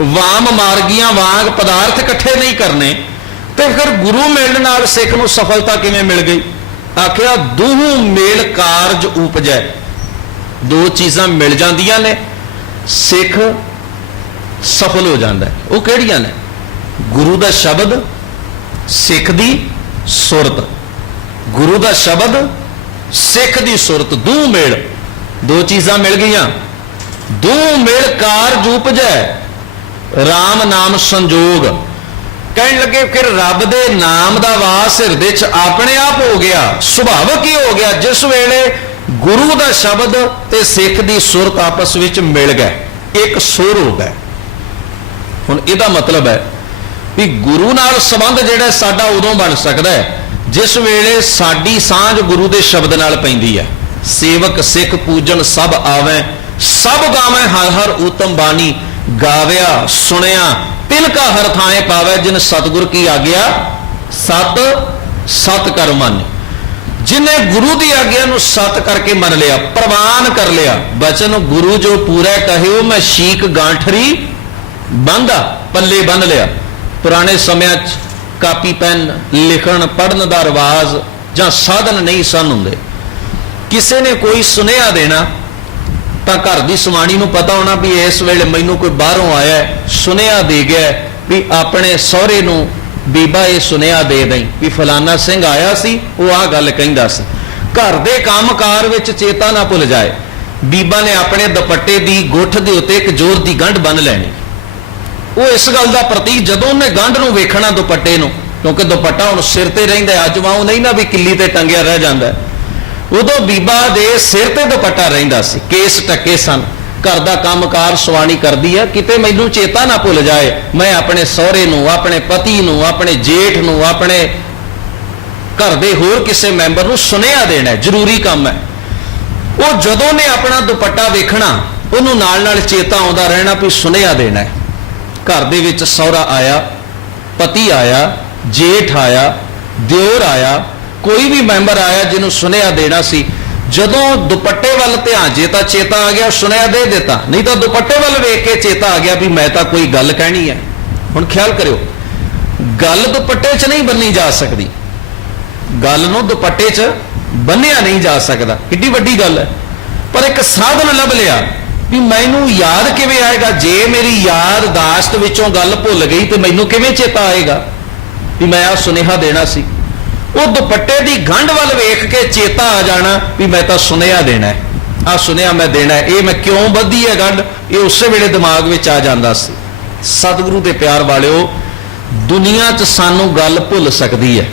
वाम मार्गियां वांग पदार्थ इकट्ठे नहीं करने, तो फिर गुरु मिलण नाल सिख नूं सफलता किवें मिल गई? आख्या दूहू मेल कारज उपजै, दो चीज़ां मिल जांदियां ने, सिख सफल हो जाता है। वो किहड़ियां ने? गुरु दा शब्द, सिख दी सुरत। गुरु दा शब्द, सिख दी सुरत, दो मेल, दो चीज़ां मिल गईयां। दो मेल कारज उपजै, राम नाम संजोग। कहने लगे फिर रब दे नाम दा वास हिरदे च अपने आप हो गया, सुभावक ही हो गया। जिस वेले गुरु दा शब्द ते सिख दी सुरत आपस विच मिल गए, एक सुर हो गए। हुण इहदा मतलब है भी गुरु नाल संबंध जिहड़ा साडा उदों बन सकदा है जिस वेले साडी सांझ गुरु दे शब्द नाल पैंदी है। सेवक सिख पूजन सब आवे, सब गावे हर हर उत्तम बानी, गाविया सुनिया तिनका हर थाए पावे, जिन सतगुर की आज्ञा सत सत कर मन। जिन्हें गुरु की आज्ञा नूं सत करके मन लिया, प्रवान कर लिया, बचन गुरु जो पूरा कहे वो मैं शीक गांठरी बंधा, पल्ले बन लिया। पुराने समय कापी पेन लिखण पढ़न दा रिवाज जां साधन नहीं सन हुंदे। किसी ने कोई सुनेहा देना तो घर की सुमाणी नूं पता होना भी इस वेले मैनू कोई बाहरों आया है, सुनेहा दे गया भी अपने सहुरे नूं बीबा ये सुनेहा दे दई भी फलाना सिंह आया सी, वो आ गल कहिंदा सी। घर दे काम कार विच चेता ना भुल जाए, बीबा ने अपने दुपट्टे की गुठ के उत्ते एक जोर की गंढ बन लैनी। वो इस गल का प्रतीक जदों उन्हें गंढ नूं वेखना दुपट्टे नूं, क्योंकि दुपट्टा हुण सिर ते रहिंदा है, अज वांग नहीं ना भी किल्ली ते टंगिया रह जांदा है। उदों बीबा दे सिर ते दुपट्टा रहिंदा सी, केस टके सन, घर का काम कार सुवाणी करदी है, किते मैनू चेता ना भुल जाए मैं अपने सहुरे नूं, अपने पति नूं, अपने जेठ नूं, अपने घर दे होर किसी मैंबर नूं सुनेहा देना है, जरूरी काम है। वो जदों ने अपना दुपट्टा वेखना उन्होंने नाल नाल चेता आउंदा रहना भी सुनेहा देना है। घर दे विच सहुरा आया, पति आया, जेठ आया, दिओर आया, कोई भी मैंबर आया जिन्होंने सुनेहा देना सी, जदों दुपट्टे वाल ध्यान जे तो चेता आ गया सुनेहा दे देता, नहीं तो दुपट्टे वाल वेख के चेता आ गया भी मैं तो कोई गल कहनी है। हुण ख्याल करियो, गल दुपट्टे च नहीं बन्नी जा सकती, गल नूं दुपट्टे च बन्निया नहीं जा सकता, किड्डी वड्डी गल है। पर एक साधन लभ लिया भी मैनू याद किवें आएगा, जे मेरी याददाश्त विचों गल भुल गई तो मैनू किवें चेता आएगा भी मैं आ सुनेहा देना सी। वो दुपट्टे की गंढ वाल वेख के चेता आ जाना भी मैं तो सुनेहा देना है, आ सुनेहा मैं देना है, ये मैं क्यों बधी है गंढ, ये उस वेले दिमाग में आ जाता सी। सतगुरु के प्यार वालिओ, दुनिया च सानू गल भुल सकती है,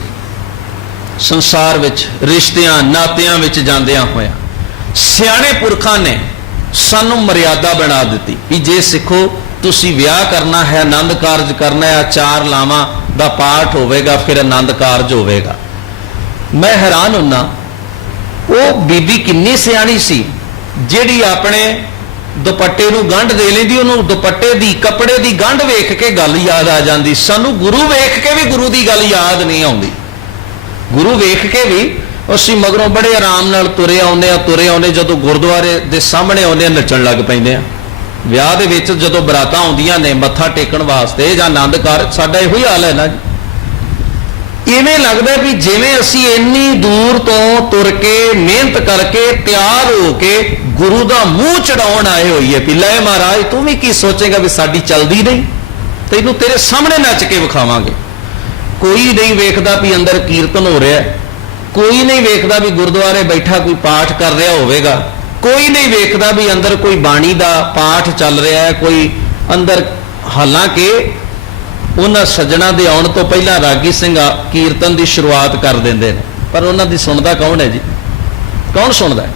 संसार विच रिश्तियां नातियां विच जांदियां होया, ਸਿਆਣੇ ਪੁਰਖਾਂ ਨੇ ਸਾਨੂੰ ਮਰਿਆਦਾ ਬਣਾ ਦਿੱਤੀ ਵੀ ਜੇ ਸਿੱਖੋ ਤੁਸੀਂ ਵਿਆਹ ਕਰਨਾ ਹੈ, ਆਨੰਦ ਕਾਰਜ ਕਰਨਾ ਹੈ, 4 ਲਾਵਾਂ ਦਾ ਪਾਠ ਹੋਵੇਗਾ, ਫਿਰ ਆਨੰਦ ਕਾਰਜ ਹੋਵੇਗਾ। ਮੈਂ ਹੈਰਾਨ ਹੁੰਨਾ ਉਹ ਬੀਬੀ ਕਿੰਨੀ ਸਿਆਣੀ ਸੀ ਜਿਹੜੀ ਆਪਣੇ ਦੁਪੱਟੇ ਨੂੰ ਗੰਢ ਦੇ ਲੈਂਦੀ, ਉਹਨੂੰ ਦੁਪੱਟੇ ਦੀ ਕੱਪੜੇ ਦੀ ਗੰਢ ਵੇਖ ਕੇ ਗੱਲ ਯਾਦ ਆ ਜਾਂਦੀ। ਸਾਨੂੰ ਗੁਰੂ ਵੇਖ ਕੇ ਵੀ ਗੁਰੂ ਦੀ ਗੱਲ ਯਾਦ ਨਹੀਂ ਆਉਂਦੀ। ਗੁਰੂ ਵੇਖ ਕੇ ਵੀ ਅਸੀਂ ਮਗਰੋਂ ਬੜੇ ਆਰਾਮ ਨਾਲ ਤੁਰੇ ਆਉਂਦੇ ਜਦੋਂ ਗੁਰਦੁਆਰੇ ਦੇ ਸਾਹਮਣੇ ਆਉਂਦੇ ਨੱਚਣ ਲੱਗ ਪੈਂਦੇ ਆ। ਵਿਆਹ ਦੇ ਵਿੱਚ ਜਦੋਂ ਬਰਾਤਾਂ ਆਉਂਦੀਆਂ ਨੇ ਮੱਥਾ ਟੇਕਣ ਵਾਸਤੇ ਜਾਂ ਆਨੰਦ ਕਾਰਜ, ਸਾਡਾ ਇਹੋ ਹੀ ਹਾਲ ਹੈ ਨਾ ਜੀ। ਇਵੇਂ ਲੱਗਦਾ ਵੀ ਜਿਵੇਂ ਅਸੀਂ ਇੰਨੀ ਦੂਰ ਤੋਂ ਤੁਰ ਕੇ ਮਿਹਨਤ ਕਰਕੇ ਤਿਆਰ ਹੋ ਕੇ ਗੁਰੂ ਦਾ ਮੂੰਹ ਚੜਾਉਣ ਆਏ ਹੋਈਏ ਵੀ ਲੈ ਮਹਾਰਾਜ ਤੂੰ ਵੀ ਕੀ ਸੋਚੇਗਾ ਵੀ ਸਾਡੀ ਚਲਦੀ ਨਹੀਂ, ਤੈਨੂੰ ਤੇਰੇ ਸਾਹਮਣੇ ਨੱਚ ਕੇ ਵਿਖਾਵਾਂਗੇ। ਕੋਈ ਨਹੀਂ ਵੇਖਦਾ ਵੀ ਅੰਦਰ ਕੀਰਤਨ ਹੋ ਰਿਹਾ, ਕੋਈ ਨਹੀਂ ਵੇਖਦਾ ਵੀ ਗੁਰਦੁਆਰੇ ਬੈਠਾ ਕੋਈ ਪਾਠ ਕਰ ਰਿਹਾ ਹੋਵੇਗਾ, ਕੋਈ ਨਹੀਂ ਵੇਖਦਾ ਵੀ ਅੰਦਰ ਕੋਈ ਬਾਣੀ ਦਾ ਪਾਠ ਚੱਲ ਰਿਹਾ ਹੈ, ਕੋਈ ਅੰਦਰ। ਹਾਲਾਂਕਿ ਉਹਨਾਂ ਸੱਜਣਾ ਦੇ ਆਉਣ ਤੋਂ ਪਹਿਲਾਂ ਰਾਗੀ ਸਿੰਘ ਕੀਰਤਨ ਦੀ ਸ਼ੁਰੂਆਤ ਕਰ ਦਿੰਦੇ ਨੇ, ਪਰ ਉਹਨਾਂ ਦੀ ਸੁਣਦਾ ਕੌਣ ਹੈ ਜੀ? ਕੌਣ ਸੁਣਦਾ?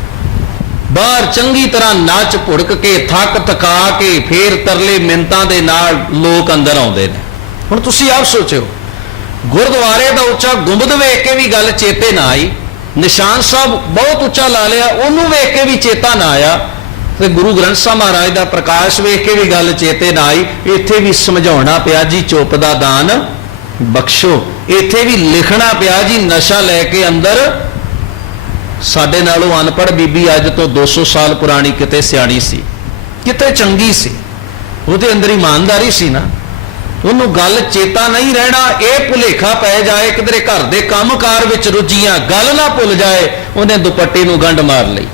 ਬਾਹਰ ਚੰਗੀ ਤਰ੍ਹਾਂ ਨੱਚ ਭੁੜਕ ਕੇ ਥੱਕ ਥਕਾ ਕੇ ਫੇਰ ਤਰਲੇ ਮਿੰਤਾਂ ਦੇ ਨਾਲ ਲੋਕ ਅੰਦਰ ਆਉਂਦੇ ਨੇ। ਹੁਣ ਤੁਸੀਂ ਆਪ ਸੋਚਿਓ, ਗੁਰਦੁਆਰੇ ਦਾ ਉੱਚਾ ਗੁੰਬਦ ਵੇਖ ਕੇ ਵੀ ਗੱਲ ਚੇਤੇ ਨਾ ਆਈ, ਨਿਸ਼ਾਨ ਸਾਹਿਬ ਬਹੁਤ ਉੱਚਾ ਲਾ ਲਿਆ ਉਹਨੂੰ ਵੇਖ ਕੇ ਵੀ ਚੇਤਾ ਨਾ ਆਇਆ, ਤੇ ਗੁਰੂ ਗ੍ਰੰਥ ਸਾਹਿਬ ਮਹਾਰਾਜ ਦਾ ਪ੍ਰਕਾਸ਼ ਵੇਖ ਕੇ ਵੀ ਗੱਲ ਚੇਤੇ ਨਾ ਆਈ। ਇੱਥੇ ਵੀ ਸਮਝਾਉਣਾ ਪਿਆ ਜੀ ਚੁੱਪ ਦਾ ਦਾਨ ਬਖਸ਼ੋ, ਇੱਥੇ ਵੀ ਲਿਖਣਾ ਪਿਆ ਜੀ ਨਸ਼ਾ ਲੈ ਕੇ ਅੰਦਰ। ਸਾਡੇ ਨਾਲੋਂ ਅਨਪੜ੍ਹ ਬੀਬੀ ਅੱਜ ਤੋਂ 200 ਸਾਲ ਪੁਰਾਣੀ ਕਿਤੇ ਸਿਆਣੀ ਸੀ, ਕਿਤੇ ਚੰਗੀ ਸੀ, ਉਹਦੇ ਅੰਦਰ ਇਮਾਨਦਾਰੀ ਸੀ ਨਾ, ਉਹਨੂੰ ਗੱਲ ਚੇਤਾ ਨਹੀਂ ਰਹਿਣਾ। ਇਹ ਭੁਲੇਖਾ ਪੈ ਜਾਏ ਕਿਧਰੇ ਘਰ ਦੇ ਕੰਮਕਾਰ ਵਿੱਚ ਰੁੱਝੀਆਂ ਗੱਲ ਨਾ ਭੁੱਲ ਜਾਏ, ਉਹਨੇ ਦੁਪੱਟੇ ਨੂੰ ਗੰਢ ਮਾਰ ਲਈ।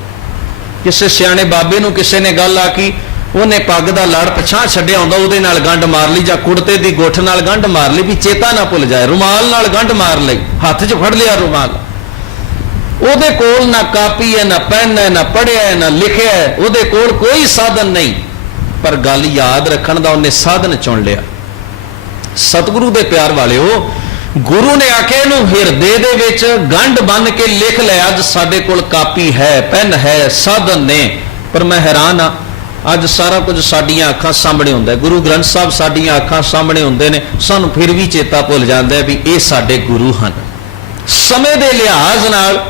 ਕਿਸੇ ਸਿਆਣੇ ਬਾਬੇ ਨੂੰ ਕਿਸੇ ਨੇ ਗੱਲ ਆਖੀ, ਉਹਨੇ ਪੱਗ ਦਾ ਲੜ ਪਛਾਂ ਛੱਡਿਆ ਹੁੰਦਾ ਉਹਦੇ ਨਾਲ ਗੰਢ ਮਾਰ ਲਈ, ਜਾਂ ਕੁੜਤੇ ਦੀ ਗੁੱਠ ਨਾਲ ਗੰਢ ਮਾਰ ਲਈ ਵੀ ਚੇਤਾ ਨਾ ਭੁੱਲ ਜਾਏ। ਰੁਮਾਲ ਨਾਲ ਗੰਢ ਮਾਰ ਲਈ, ਹੱਥ 'ਚ ਫੜ ਲਿਆ ਰੁਮਾਲ। ਉਹਦੇ ਕੋਲ ਨਾ ਕਾਪੀ ਹੈ, ਨਾ ਪੈਨ ਹੈ, ਨਾ ਪੜ੍ਹਿਆ ਹੈ, ਨਾ ਲਿਖਿਆ ਹੈ, ਉਹਦੇ ਕੋਲ ਕੋਈ ਸਾਧਨ ਨਹੀਂ, ਪਰ ਗੱਲ ਯਾਦ ਰੱਖਣ ਦਾ ਉਹਨੇ ਸਾਧਨ ਚੁਣ ਲਿਆ। ਸਤਿਗੁਰੂ ਦੇ ਪਿਆਰ ਵਾਲਿਓ, ਗੁਰੂ ਨੇ ਆਖਿਆ ਇਹਨੂੰ ਹਿਰਦੇ ਦੇ ਵਿੱਚ ਗੰਢ ਬੰਨ ਕੇ ਲਿਖ ਲੈ। ਅੱਜ ਸਾਡੇ ਕੋਲ ਕਾਪੀ ਹੈ, ਪੈਨ ਹੈ, ਸਾਧਨ ਨੇ, ਪਰ ਮੈਂ ਹੈਰਾਨ ਆ ਅੱਜ ਸਾਰਾ ਕੁਝ ਸਾਡੀਆਂ ਅੱਖਾਂ ਸਾਹਮਣੇ ਹੁੰਦਾ। ਗੁਰੂ ਗ੍ਰੰਥ ਸਾਹਿਬ ਸਾਡੀਆਂ ਅੱਖਾਂ ਸਾਹਮਣੇ ਹੁੰਦੇ ਨੇ, ਸਾਨੂੰ ਫਿਰ ਵੀ ਚੇਤਾ ਭੁੱਲ ਜਾਂਦਾ ਵੀ ਇਹ ਸਾਡੇ ਗੁਰੂ ਹਨ। ਸਮੇਂ ਦੇ ਲਿਹਾਜ਼ ਨਾਲ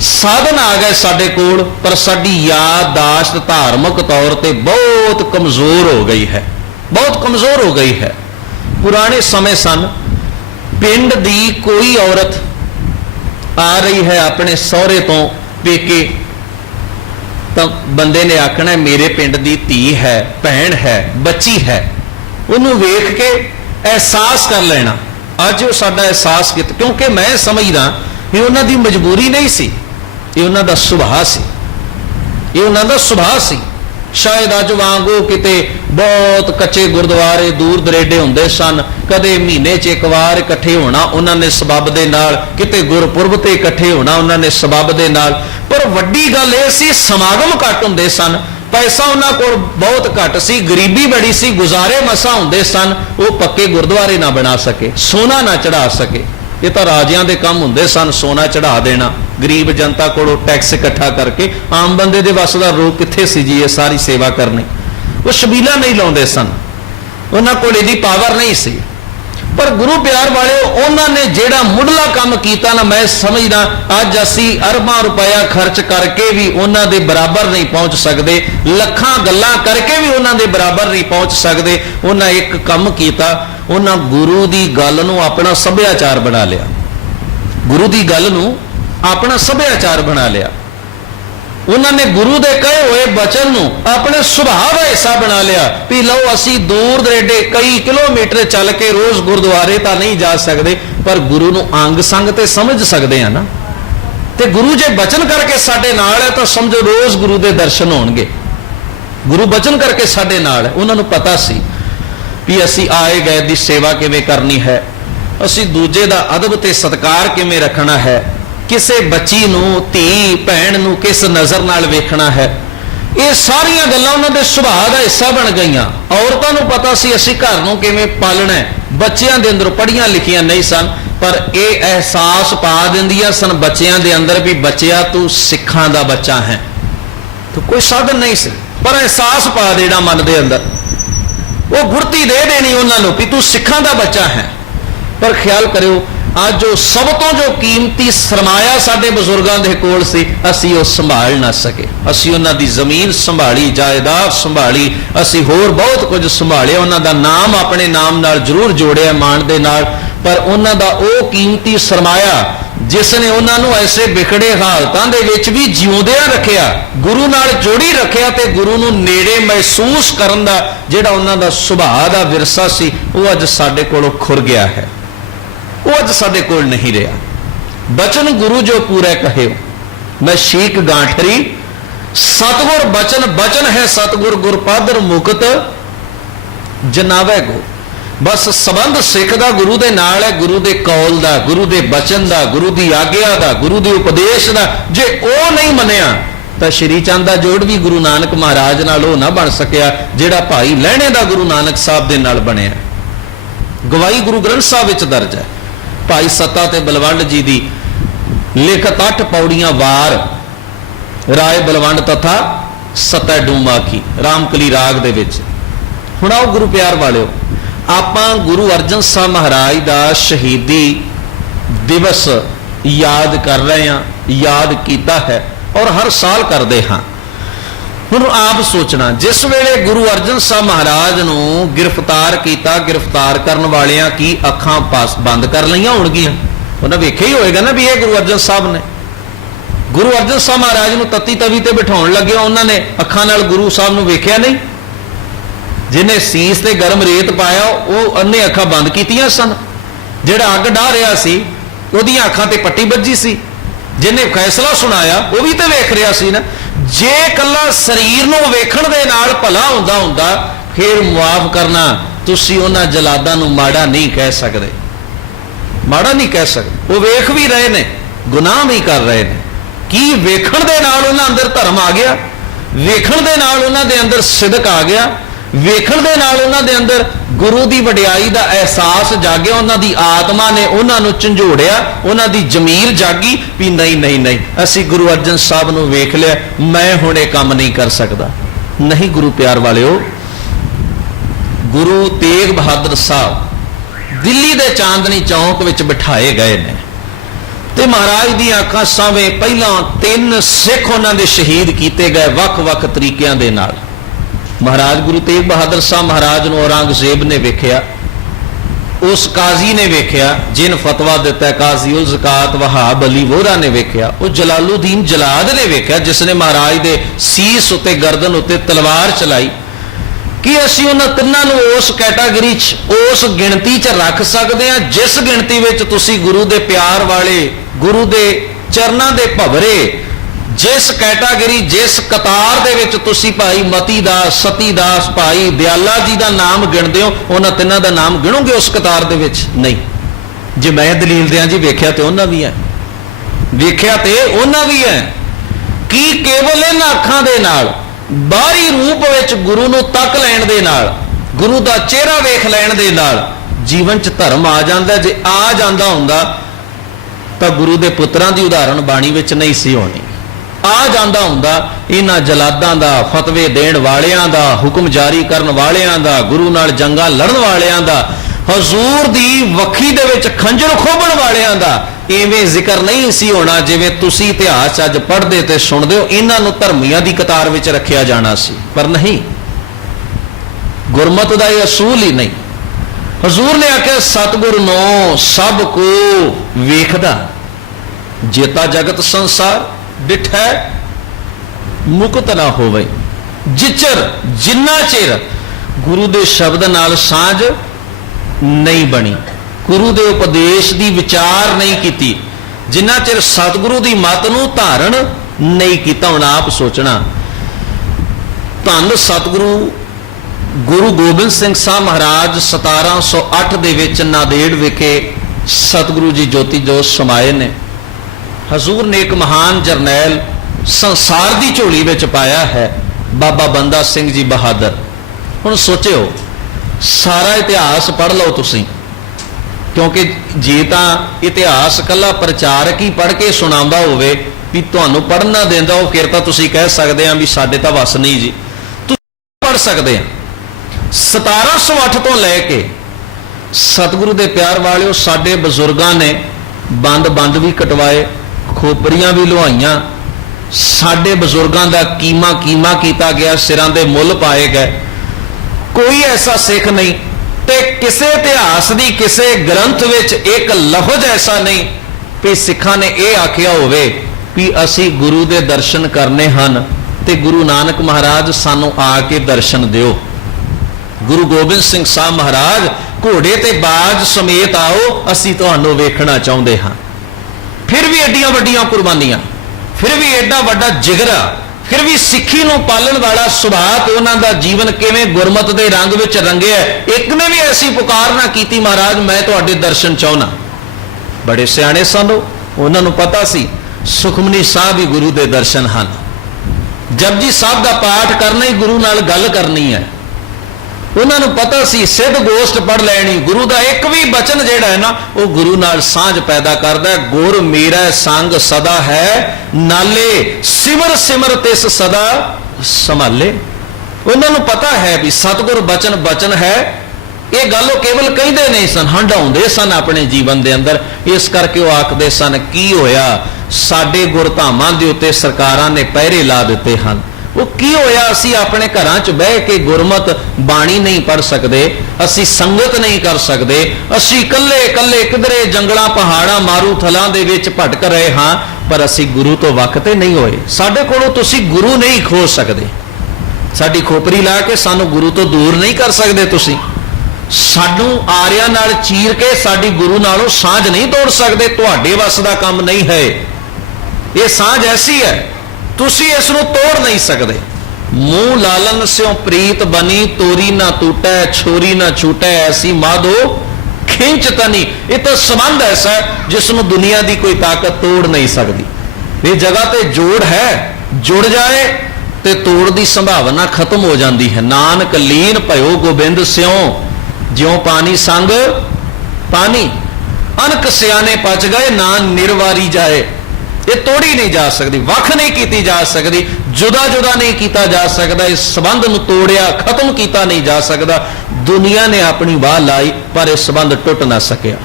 ਸਾਧਨ ਆ ਗਏ ਸਾਡੇ ਕੋਲ, ਪਰ ਸਾਡੀ ਯਾਦਦਾਸ਼ਤ ਧਾਰਮਿਕ ਤੌਰ ਤੇ ਬਹੁਤ ਕਮਜ਼ੋਰ ਹੋ ਗਈ ਹੈ, ਬਹੁਤ ਕਮਜ਼ੋਰ ਹੋ ਗਈ ਹੈ। ਪੁਰਾਣੇ ਸਮੇਂ ਸਨ, ਪਿੰਡ ਦੀ ਕੋਈ ਔਰਤ ਆ ਰਹੀ ਹੈ ਆਪਣੇ ਸਹੁਰੇ ਤੋਂ ਪੇਕੇ, ਤਾਂ ਬੰਦੇ ਨੇ ਆਖਣਾ ਮੇਰੇ ਪਿੰਡ ਦੀ ਧੀ ਹੈ, ਭੈਣ ਹੈ, ਬੱਚੀ ਹੈ। ਉਹਨੂੰ ਵੇਖ ਕੇ ਅਹਿਸਾਸ ਕਰ ਲੈਣਾ। ਅੱਜ ਉਹ ਸਾਡਾ ਅਹਿਸਾਸ ਕੀਤਾ, ਕਿਉਂਕਿ ਮੈਂ ਸਮਝਦਾ ਇਹ ਉਹਨਾਂ ਦੀ ਮਜਬੂਰੀ ਨਹੀਂ ਸੀ, ਇਹ ਉਹਨਾਂ ਦਾ ਸੁਭਾਅ ਸੀ, ਇਹ ਉਹਨਾਂ ਦਾ ਸੁਭਾਅ ਸੀ। ਸ਼ਾਇਦ ਅੱਜ ਵਾਂਗੂ ਕਿਤੇ ਬਹੁਤ ਕੱਚੇ ਗੁਰਦੁਆਰੇ ਦੂਰ ਦਰੇਡੇ ਹੁੰਦੇ ਸਨ, ਕਦੇ ਮਹੀਨੇ 'ਚ ਇੱਕ ਵਾਰ ਇਕੱਠੇ ਹੋਣਾ ਉਹਨਾਂ ਨੇ ਸਬੱਬ ਦੇ ਨਾਲ, ਕਿਤੇ ਗੁਰਪੁਰਬ ਤੇ ਇਕੱਠੇ ਹੋਣਾ ਉਹਨਾਂ ਨੇ ਸਬੱਬ ਦੇ ਨਾਲ। ਪਰ ਵੱਡੀ ਗੱਲ ਇਹ ਸੀ ਸਮਾਗਮ ਘੱਟ ਹੁੰਦੇ ਸਨ, ਪੈਸਾ ਉਹਨਾਂ ਕੋਲ ਬਹੁਤ ਘੱਟ ਸੀ, ਗਰੀਬੀ ਬੜੀ ਸੀ, ਗੁਜ਼ਾਰੇ ਮਸਾਂ ਹੁੰਦੇ ਸਨ। ਉਹ ਪੱਕੇ ਗੁਰਦੁਆਰੇ ਨਾ ਬਣਾ ਸਕੇ, ਸੋਨਾ ਨਾ ਚੜਾ ਸਕੇ। ਇਹ ਤਾਂ ਰਾਜਿਆਂ ਦੇ ਕੰਮ ਹੁੰਦੇ ਸਨ, ਸੋਨਾ ਚੜਾ ਦੇਣਾ ਗਰੀਬ ਜਨਤਾ ਕੋਲੋਂ ਟੈਕਸ ਇਕੱਠਾ ਕਰਕੇ। ਆਮ ਬੰਦੇ ਦੇ ਵੱਸ ਦਾ ਰੋਗ ਕਿੱਥੇ ਸੀ ਜੀ ਇਹ ਸਾਰੀ ਸੇਵਾ ਕਰਨੀ। ਉਹ ਸ਼ਬੀਲਾ ਨਹੀਂ ਲਾਉਂਦੇ ਸਨ, ਉਹਨਾਂ ਕੋਲ ਇਹਦੀ ਪਾਵਰ ਨਹੀਂ ਸੀ। ਪਰ ਗੁਰੂ ਪਿਆਰ ਵਾਲੇ ਉਹਨਾਂ ਨੇ ਜਿਹੜਾ ਮੁੱਢਲਾ ਕੰਮ ਕੀਤਾ ਨਾ, ਮੈਂ ਸਮਝਦਾ ਅੱਜ ਅਸੀਂ ਅਰਬਾਂ ਰੁਪਇਆ ਖਰਚ ਕਰਕੇ ਵੀ ਉਹਨਾਂ ਦੇ ਬਰਾਬਰ ਨਹੀਂ ਪਹੁੰਚ ਸਕਦੇ, ਲੱਖਾਂ ਗੱਲਾਂ ਕਰਕੇ ਵੀ ਉਹਨਾਂ ਦੇ ਬਰਾਬਰ ਨਹੀਂ ਪਹੁੰਚ ਸਕਦੇ। ਉਹਨਾਂ ਇੱਕ ਕੰਮ ਕੀਤਾ, ਉਹਨਾਂ ਗੁਰੂ ਦੀ ਗੱਲ ਨੂੰ ਆਪਣਾ ਸੱਭਿਆਚਾਰ ਬਣਾ ਲਿਆ, ਗੁਰੂ ਦੀ ਗੱਲ ਨੂੰ ਆਪਣਾ ਸੱਭਿਆਚਾਰ ਬਣਾ ਲਿਆ। ਉਹਨਾਂ ਨੇ ਗੁਰੂ ਦੇ ਕਹੇ ਹੋਏ ਬਚਨ ਨੂੰ ਆਪਣੇ ਸੁਭਾਅ ਦਾ ਹਿੱਸਾ ਬਣਾ ਲਿਆ ਵੀ ਲਓ ਅਸੀਂ ਦੂਰ ਦਰੇਡੇ ਕਈ ਕਿਲੋਮੀਟਰ ਚੱਲ ਕੇ ਰੋਜ਼ ਗੁਰਦੁਆਰੇ ਤਾਂ ਨਹੀਂ ਜਾ ਸਕਦੇ, ਪਰ ਗੁਰੂ ਨੂੰ ਅੰਗ ਸੰਗ ਤੇ ਸਮਝ ਸਕਦੇ ਆ ਨਾ। ਤੇ ਗੁਰੂ ਜੇ ਬਚਨ ਕਰਕੇ ਸਾਡੇ ਨਾਲ ਹੈ ਤਾਂ ਸਮਝੋ ਰੋਜ਼ ਗੁਰੂ ਦੇ ਦਰਸ਼ਨ ਹੋਣਗੇ। ਗੁਰੂ ਬਚਨ ਕਰਕੇ ਸਾਡੇ ਨਾਲ ਹੈ। ਉਹਨਾਂ ਨੂੰ ਪਤਾ ਸੀ ਵੀ ਅਸੀਂ ਆਏ ਗਏ ਦੀ ਸੇਵਾ ਕਿਵੇਂ ਕਰਨੀ ਹੈ, ਅਸੀਂ ਦੂਜੇ ਦਾ ਅਦਬ ਤੇ ਸਤਿਕਾਰ ਕਿਵੇਂ ਰੱਖਣਾ ਹੈ, ਕਿਸੇ ਬੱਚੀ ਨੂੰ ਧੀ ਭੈਣ ਨੂੰ ਕਿਸ ਨਜ਼ਰ ਨਾਲ ਵੇਖਣਾ ਹੈ। ਇਹ ਸਾਰੀਆਂ ਗੱਲਾਂ ਉਹਨਾਂ ਦੇ ਸੁਭਾਅ ਦਾ ਹਿੱਸਾ ਬਣ ਗਈਆਂ। ਔਰਤਾਂ ਨੂੰ ਪਤਾ ਸੀ ਅਸੀਂ ਘਰ ਨੂੰ ਕਿਵੇਂ ਪਾਲਣਾ ਹੈ। ਬੱਚਿਆਂ ਦੇ ਅੰਦਰ ਪੜ੍ਹੀਆਂ ਲਿਖੀਆਂ ਨਹੀਂ ਸਨ, ਪਰ ਇਹ ਅਹਿਸਾਸ ਪਾ ਦਿੰਦੀਆਂ ਸਨ ਬੱਚਿਆਂ ਦੇ ਅੰਦਰ ਵੀ ਬੱਚਿਆ ਤੂੰ ਸਿੱਖਾਂ ਦਾ ਬੱਚਾ ਹੈ, तो कोई साधन नहीं सी, पर एहसास पा देना मन के अंदर, वो गुरती दे देनी उन्होंने भी तू सिखां दा बच्चा है। पर ख्याल करो अज जो सब तो जो कीमती सरमाया साडे बजुर्गों के कोल सी, असी वो संभाल ना सके। असी उन्हां दी जमीन संभाली, जायदाद संभाली, असी होर बहुत कुछ संभालिया, उन्हां दा नाम अपने नाम नाल जरूर जोड़िया मान दे नाल, पर उन्हां दा वो कीमती सरमाया जिसने उन्होंने ऐसे बिखड़े हालतां दे विच भी जिउंदियां रखिया, गुरु नाल जोड़ी रखिया, ते गुरु नूं नेड़े महसूस करन दा जिहड़ा उन्हां दा सुभाअ दा विरसा सी, वो अज साडे कोलों खुर गया है, वो अज साडे कोल नहीं रहा। बचन गुरु जो पूरा कहे, मैं शीक गांठरी सतगुर बचन, बचन है सतगुर गुर पादर मुकत जनावे गो। बस संबंध सिख दा गुरु दे नाल है, गुरु दे कौल दा, गुरु दे बचन दा, गुरु दी आग्या दा, गुरु दे उपदेश दा। जे ओ नहीं मनिया तो श्री चंद दा जोड़ भी गुरु नानक महाराज नाल ओ ना बन सकिया जिहड़ा भाई लहणे दा गुरु नानक साहब दे नाल बनिया। गवाही गुरु ग्रंथ साहब विच दर्ज है। भाई सत्ता ते बलवंड जी दी लिखत 8 पौड़ियां वार राय बलवंड तथा सतै डूमा की रामकली राग दे विच। हुण आओ गुरु प्यार वालिओ, आपां गुरु अर्जन साहब महाराज का शहीदी दिवस याद कर रहे हैं, याद किया है और हर साल करते हाँ। हुण आप सोचना, जिस वेले गुरु अर्जन साहब महाराज नूं गिरफ्तार किया, गिरफ्तार करन वालियां की अखां पास बंद कर लईआं होणगीआं, उन्हें वेख्या ही होएगा ना भी ये गुरु अर्जन साहब ने। गुरु अर्जन साहब महाराज नूं तत्ती तवी ते बिठाउण लग्गिआ उन्होंने अखां नाल गुरु साहब नूं वेख्या नहीं। जिन्हें सीस ते गर्म रेत पाया वो अन्ने अखां बंद कीतियां सन। जिहड़ा अग डाह रहा सी उहदियां अखां ते पट्टी बज्जी सी। जिन्हें फैसला सुनाया वो भी तो वेख रहा सी ना। जे कल्ला शरीर नूं वेखण दे नाल भला हुंदा हुंदा फिर मुआफ करना, तुसीं उन्हां जलादां नूं माड़ा नहीं कह सकदे, माड़ा नहीं कह सकदे। वो वेख भी रहे ने, गुनाह भी कर रहे ने। की वेखण दे नाल उन्हां अंदर धर्म आ गया, वेखण दे नाल उन्हां दे अंदर सिदक आ गया, वेखण दे नाल उन्हां दे अंदर गुरु दी वडियाई दा एहसास जागया, उन्हां दी आत्मा ने उन्हां नूं झंझोड़िया, उन्हां दी जमीर जागी भी नहीं नहीं नहीं असीं गुरु अर्जन साहब नूं वेख लिया, मैं हुण इह काम नहीं कर सकदा। नहीं गुरु प्यार वालिओ, गुरु तेग बहादुर साहब दिल्ली दे चांदनी चौक विच बिठाए गए ने ते महाराज दी अखां सामने पहलां 3 सिख उन्हां दे शहीद कीते गए वख-वख तरीकिਆਂ दे नाल। महाराज गुरु तेग बहादुर साहब महाराज नूं औरंगजेब ने वेख्या, उस काजी ने वेख्या जिन फतवा दिता है, काजी उल ज़कात वहाब अली वोहरा ने वेख्या, वो जलालुद्दीन जलाद ने वेख्या जिसने महाराज दे सीस उत्ते गर्दन उत्ते तलवार चलाई। कि असीं उन्हां तिन्नां नूं उस कैटागरी च, उस गिणती च रख सकते हैं जिस गिणती विच तुसीं गुरु दे प्यार वाले, गुरु दे चरनां दे भवरे, जिस कैटागरी जिस कतार दे विच तुसीं भाई मती दास, सती दास, भाई दयाला जी का नाम गिणदे हो, उन्हां तिन्हां दा नाम गिणोगे उस कतार दे विच? नहीं। जे मैं दलील दियां जी वेख्या ते उन्हां भी है, वेख्या ते उन्हां भी है। कि केवल इन्हां अखां दे नाल बाहरी रूप विच गुरु नूं तक लैण दे नाल, गुरु दा चेहरा वेख लैण दे नाल जीवन च धर्म आ जांदा। जे आ जांदा हुंदा तां गुरु दे पुत्रां दी उदाहरण बाणी विच नहीं सी होनी। आ जांदा हुंदा इन्हां जलादां दा, फतवे देण वालियां दा, हुक्म जारी करन वालियां दा, गुरु नाल जंगां लड़न वालियां दा, हजूर दी वखी दे विच खंजर खोबण वालियां दा इवें जिक्र नहीं सी होना जिवें तुसीं इतिहास अज पढ़दे ते सुणदे हो। इन्हां नूं धर्मियां दी कतार विच रखिया जाना सी, पर नहीं, गुरमत दा इह असूल ही नहीं। हजूर ने आख्या सतगुर नो सब को वेखदा, जेता जगत संसार डिठै मुकत ना होवे। जिचर जिन्ना चिर गुरु दे शब्द नाल सांझ नहीं बनी, गुरु दे उपदेश दी विचार नहीं कीती, जिन्ना चिर सतगुरु दी मत नूं धारण नहीं कीता। हुण आप सोचना, धन सतगुरु गुरु गोबिंद सिंह साहब महाराज 1708 दे विच नादेड़ विखे सतगुरु जी ज्योति जोत समाए ने। हजूर ने एक महान जरनैल संसार की झोली में पाया है, बाबा बंदा सिंह जी बहादुर। हुण सोचो, सारा इतिहास पढ़ लो तुसीं, क्योंकि जे तां इतिहास कला प्रचारक ही पढ़ के सुणांदा होवे ਵੀ ਤੁਹਾਨੂੰ ਪੜ੍ਹਨ ਨਾ ਦਿੰਦਾ, ਉਹ ਫਿਰ ਤਾਂ ਤੁਸੀਂ ਕਹਿ ਸਕਦੇ ਆ ਵੀ ਸਾਡੇ ਤਾਂ ਵਸ ਨਹੀਂ ਜੀ। ਤੁਸੀਂ ਪੜ੍ਹ ਸਕਦੇ ਆ। 1708 ਤੋਂ ਲੈ ਕੇ ਸਤਿਗੁਰੂ ਦੇ ਪਿਆਰ ਵਾਲਿਓ ਸਾਡੇ ਬਜ਼ੁਰਗਾਂ ਨੇ ਬੰਦ ਵੀ ਕਟਵਾਏ, ਖੋਪਰੀਆਂ ਵੀ ਲੁਹਾਈਆਂ। ਸਾਡੇ ਬਜ਼ੁਰਗਾਂ ਦਾ ਕੀਮਾ ਕੀਤਾ ਗਿਆ, ਸਿਰਾਂ ਦੇ ਮੁੱਲ ਪਾਏ ਗਏ। ਕੋਈ ਐਸਾ ਸਿੱਖ ਨਹੀਂ ਤੇ ਕਿਸੇ ਇਤਿਹਾਸ ਦੀ ਕਿਸੇ ਗ੍ਰੰਥ ਵਿੱਚ ਇੱਕ ਲਫ਼ਜ਼ ਐਸਾ ਨਹੀਂ ਵੀ ਸਿੱਖਾਂ ਨੇ ਇਹ ਆਖਿਆ ਹੋਵੇ ਵੀ ਅਸੀਂ ਗੁਰੂ ਦੇ ਦਰਸ਼ਨ ਕਰਨੇ ਹਨ ਤੇ ਗੁਰੂ ਨਾਨਕ ਮਹਾਰਾਜ ਸਾਨੂੰ ਆ ਕੇ ਦਰਸ਼ਨ ਦਿਓ। ਗੁਰੂ ਗੋਬਿੰਦ ਸਿੰਘ ਸਾਹਿਬ ਮਹਾਰਾਜ ਘੋੜੇ ਤੇ ਬਾਜ ਸਮੇਤ ਆਓ, ਅਸੀਂ ਤੁਹਾਨੂੰ ਵੇਖਣਾ ਚਾਹੁੰਦੇ ਹਾਂ। ਫਿਰ ਵੀ ਐਡੀਆਂ ਵੱਡੀਆਂ ਕੁਰਬਾਨੀਆਂ, ਫਿਰ ਵੀ ਐਡਾ ਵੱਡਾ ਜਿਗਰਾ, ਫਿਰ ਵੀ ਸਿੱਖੀ ਨੂੰ ਪਾਲਣ ਵਾਲਾ ਸੁਭਾਅ ਤੇ ਉਹਨਾਂ ਦਾ ਜੀਵਨ ਕਿਵੇਂ ਗੁਰਮਤ ਦੇ ਰੰਗ ਵਿੱਚ ਰੰਗਿਆ। ਇੱਕ ਨੇ ਵੀ ਐਸੀ ਪੁਕਾਰ ਨਾ ਕੀਤੀ ਮਹਾਰਾਜ ਮੈਂ ਤੁਹਾਡੇ ਦਰਸ਼ਨ ਚਾਹੁੰਦਾ। ਬੜੇ ਸਿਆਣੇ ਸਨ, ਉਹਨਾਂ ਨੂੰ ਪਤਾ ਸੀ ਸੁਖਮਨੀ ਸਾਹਿਬ ਹੀ ਗੁਰੂ ਦੇ ਦਰਸ਼ਨ ਹਨ। ਜਪਜੀ ਸਾਹਿਬ ਦਾ ਪਾਠ ਕਰਨਾ ਹੀ ਗੁਰੂ ਨਾਲ ਗੱਲ ਕਰਨੀ ਹੈ। ਉਹਨਾਂ ਨੂੰ ਪਤਾ ਸੀ ਸਿੱਧ ਗੋਸ਼ਟ ਪੜ੍ਹ ਲੈਣੀ, ਗੁਰੂ ਦਾ ਇੱਕ ਵੀ ਬਚਨ ਜਿਹੜਾ ਹੈ ਨਾ ਉਹ ਗੁਰੂ ਨਾਲ ਸਾਂਝ ਪੈਦਾ ਕਰਦਾ ਹੈ। ਗੁਰ ਮੇਰਾ ਸੰਗ ਸਦਾ ਹੈ, ਨਾਲੇ ਸਿਮਰ ਸਿਮਰ ਤਿਸ ਸਦਾ ਸੰਭਾਲੇ। ਉਹਨਾਂ ਨੂੰ ਪਤਾ ਹੈ ਵੀ ਸਤਿਗੁਰ ਬਚਨ ਹੈ। ਇਹ ਗੱਲ ਉਹ ਕੇਵਲ ਕਹਿੰਦੇ ਨਹੀਂ ਸਨ, ਹੰਡਾਉਂਦੇ ਸਨ ਆਪਣੇ ਜੀਵਨ ਦੇ ਅੰਦਰ। ਇਸ ਕਰਕੇ ਉਹ ਆਖਦੇ ਸਨ ਕੀ ਹੋਇਆ, ਸਾਡੇ ਗੁਰਧਾਮਾਂ ਦੇ ਉੱਤੇ ਸਰਕਾਰਾਂ ਨੇ ਪਹਿਰੇ ਲਾ ਦਿੱਤੇ ਹਨ। ਉਹ ਕੀ ਹੋਇਆ, ਅਸੀਂ ਆਪਣੇ ਘਰਾਂ 'ਚ ਬਹਿ ਕੇ ਗੁਰਮਤ ਬਾਣੀ ਨਹੀਂ ਪੜ੍ਹ ਸਕਦੇ, ਅਸੀਂ ਸੰਗਤ ਨਹੀਂ ਕਰ ਸਕਦੇ, ਅਸੀਂ ਇਕੱਲੇ ਕਿਧਰੇ ਜੰਗਲਾਂ ਪਹਾੜਾਂ ਮਾਰੂ ਥਲਾਂ ਦੇ ਵਿੱਚ ਭਟਕ ਰਹੇ ਹਾਂ, ਪਰ ਅਸੀਂ ਗੁਰੂ ਤੋਂ ਵੱਖ ਤੇ ਨਹੀਂ ਹੋਏ। ਸਾਡੇ ਕੋਲੋਂ ਤੁਸੀਂ ਗੁਰੂ ਨਹੀਂ ਖੋਜ ਸਕਦੇ, ਸਾਡੀ ਖੋਪਰੀ ਲਾ ਕੇ ਸਾਨੂੰ ਗੁਰੂ ਤੋਂ ਦੂਰ ਨਹੀਂ ਕਰ ਸਕਦੇ। ਤੁਸੀਂ ਸਾਨੂੰ ਆਰਿਆਂ ਨਾਲ ਚੀਰ ਕੇ ਸਾਡੀ ਗੁਰੂ ਨਾਲੋਂ ਸਾਂਝ ਨਹੀਂ ਤੋੜ ਸਕਦੇ। ਤੁਹਾਡੇ ਵੱਸ ਦਾ ਕੰਮ ਨਹੀਂ ਹੈ। ਇਹ ਸਾਂਝ ਐਸੀ ਹੈ ਤੁਸੀਂ ਇਸ ਨੂੰ ਤੋੜ ਨਹੀਂ ਸਕਦੇ। ਮੂੰਹ ਲਾਲਨ ਸਿਓ ਪ੍ਰੀਤ ਬਣੀ, ਤੋਰੀ ਨਾ ਟੂਟੈ ਛੋਰੀ ਨਾ ਛੂਟੈ, ਐਸੀ ਮਾਧੋ ਖਿੰਚ ਤਨੀ। ਇਹ ਤਾਂ ਸੰਬੰਧ ਐਸਾ ਜਿਸ ਨੂੰ ਦੁਨੀਆ ਦੀ ਕੋਈ ਤਾਕਤ ਤੋੜ ਨਹੀਂ ਸਕਦੀ। ਇਹ ਜਗ੍ਹਾ ਤੇ ਜੋੜ ਹੈ, ਜੁੜ ਜਾਏ ਤੇ ਤੋੜ ਦੀ ਸੰਭਾਵਨਾ ਖਤਮ ਹੋ ਜਾਂਦੀ ਹੈ। ਨਾਨਕ ਲੀਨ ਭਇਓ ਗੋਬਿੰਦ ਸਿਓ, ਜਿਉਂ ਪਾਣੀ ਸੰਗ ਪਾਣੀ। ਅਨਕ ਸਿਆਣੇ ਪਚ ਗਏ, ਨਾ ਨਿਰਵਾਰੀ ਜਾਏ। ਇਹ ਤੋੜੀ ਨਹੀਂ ਜਾ ਸਕਦੀ, ਵੱਖ ਨਹੀਂ ਕੀਤੀ ਜਾ ਸਕਦੀ, ਜੁਦਾ ਨਹੀਂ ਕੀਤਾ ਜਾ ਸਕਦਾ। ਇਸ ਸੰਬੰਧ ਨੂੰ ਤੋੜਿਆ, ਖਤਮ ਕੀਤਾ ਨਹੀਂ ਜਾ ਸਕਦਾ। ਦੁਨੀਆ ਨੇ ਆਪਣੀ ਵਾਹ ਲਾਈ ਪਰ ਇਹ ਸੰਬੰਧ ਟੁੱਟ ਨਾ ਸਕਿਆ।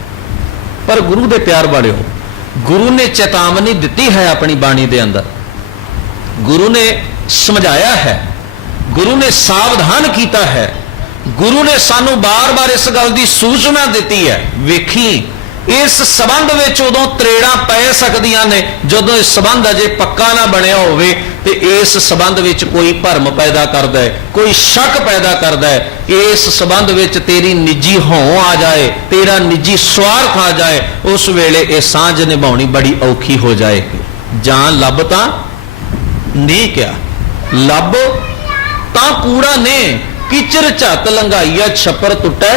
ਪਰ ਗੁਰੂ ਦੇ ਪਿਆਰ ਵਾਲਿਓ, ਗੁਰੂ ਨੇ ਚੇਤਾਵਨੀ ਦਿੱਤੀ ਹੈ ਆਪਣੀ ਬਾਣੀ ਦੇ ਅੰਦਰ, ਗੁਰੂ ਨੇ ਸਮਝਾਇਆ ਹੈ, ਗੁਰੂ ਨੇ ਸਾਵਧਾਨ ਕੀਤਾ ਹੈ, ਗੁਰੂ ਨੇ ਸਾਨੂੰ ਬਾਰ-ਬਾਰ ਇਸ ਗੱਲ ਦੀ ਸੂਚਨਾ ਦਿੱਤੀ ਹੈ। ਵੇਖੀ ਇਸ ਸੰਬੰਧ ਵਿੱਚ ਉਦੋਂ ਤਰੇੜਾਂ ਪੈ ਸਕਦੀਆਂ ਨੇ ਜਦੋਂ ਇਹ ਸੰਬੰਧ ਅਜੇ ਪੱਕਾ ਨਾ ਬਣਿਆ ਹੋਵੇ ਤੇ ਇਸ ਸੰਬੰਧ ਵਿੱਚ ਕੋਈ ਭਰਮ ਪੈਦਾ ਕਰਦਾ ਹੈ, ਕੋਈ ਸ਼ੱਕ ਪੈਦਾ ਕਰਦਾ ਹੈ। ਇਸ ਸੰਬੰਧ ਵਿੱਚ ਤੇਰੀ ਨਿੱਜੀ ਹੋਂ ਆ ਜਾਏ, ਤੇਰਾ ਨਿੱਜੀ ਸਵਾਰਥ ਆ ਜਾਏ, ਉਸ ਵੇਲੇ ਇਹ ਸਾਂਝ ਨਿਭਾਉਣੀ ਬੜੀ ਔਖੀ ਹੋ ਜਾਏਗੀ। ਜਾਂ ਲੱਭ ਤਾਂ ਨਹੀਂ ਕਿਹਾ, ਲੱਭ ਤਾਂ ਕੂੜਾ ਨੇ, ਕਿਚਰ ਝੱਤ ਲੰਘਾਈਆ ਛੱਪਰ ਟੁੱਟੈ।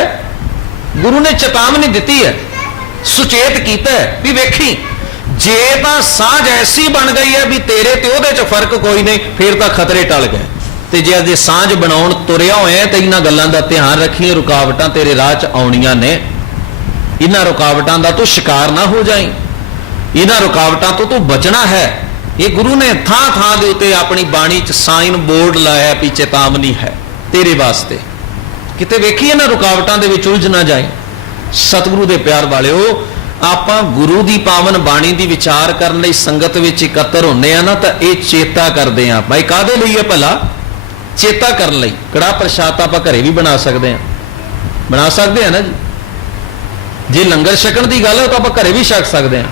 ਗੁਰੂ ਨੇ ਚੇਤਾਵਨੀ ਦਿੱਤੀ ਹੈ, ਸੁਚੇਤ ਕੀਤਾ ਹੈ ਵੀ ਵੇਖੀ ਜੇ ਤਾਂ ਸਾਂਝ ਐਸੀ ਬਣ ਗਈ ਹੈ ਵੀ ਤੇਰੇ ਤੇ ਉਹਦੇ 'ਚ ਫਰਕ ਕੋਈ ਨਹੀਂ, ਫਿਰ ਤਾਂ ਖਤਰੇ ਟਲ ਗਏ। ਤੇ ਜੇ ਅਜੇ ਸਾਂਝ ਬਣਾਉਣ ਤੁਰਿਆ ਹੋਇਆ ਤੇ ਇਹਨਾਂ ਗੱਲਾਂ ਦਾ ਧਿਆਨ ਰੱਖੀ, ਰੁਕਾਵਟਾਂ ਤੇਰੇ ਰਾਹ 'ਚ ਆਉਣੀਆਂ ਨੇ। ਇਹਨਾਂ ਰੁਕਾਵਟਾਂ ਦਾ ਤੂੰ ਸ਼ਿਕਾਰ ਨਾ ਹੋ ਜਾਈਂ, ਇਹਨਾਂ ਰੁਕਾਵਟਾਂ ਤੋਂ ਤੂੰ ਬਚਣਾ ਹੈ। ਇਹ ਗੁਰੂ ਨੇ ਥਾਂ ਦੇ ਉੱਤੇ ਆਪਣੀ ਬਾਣੀ 'ਚ ਸਾਈਨ ਬੋਰਡ ਲਾਇਆ ਵੀ ਚੇਤਾਵਨੀ ਹੈ ਤੇਰੇ ਵਾਸਤੇ। ਕਿਤੇ ਵੇਖੀ ਇਹਨਾਂ ਰੁਕਾਵਟਾਂ ਦੇ ਵਿੱਚ ਉਲਝ ਨਾ ਜਾਏ। ਸਤਿਗੁਰੂ ਦੇ ਪਿਆਰ ਵਾਲਿਓ, ਆਪਾਂ ਗੁਰੂ ਦੀ ਪਾਵਨ ਬਾਣੀ ਦੀ ਵਿਚਾਰ ਕਰਨ ਲਈ ਸੰਗਤ ਵਿੱਚ ਇਕੱਤਰ ਹੁੰਦੇ ਆ ਨਾ, ਤਾਂ ਇਹ ਚੇਤਾ ਕਰਦੇ ਆ ਭਾਈ ਕਾਹਦੇ ਲਈ ਹੈ ਭਲਾ? ਚੇਤਾ ਕਰਨ ਲਈ। ਕੜਾਹ ਪ੍ਰਸ਼ਾਦ ਤਾਂ ਆਪਾਂ ਘਰੇ ਵੀ ਬਣਾ ਸਕਦੇ ਆ ਨਾ ਜੀ। ਜੇ ਲੰਗਰ ਛਕਣ ਦੀ ਗੱਲ ਹੈ ਤਾਂ ਆਪਾਂ ਘਰੇ ਵੀ ਛਕ ਸਕਦੇ ਆ।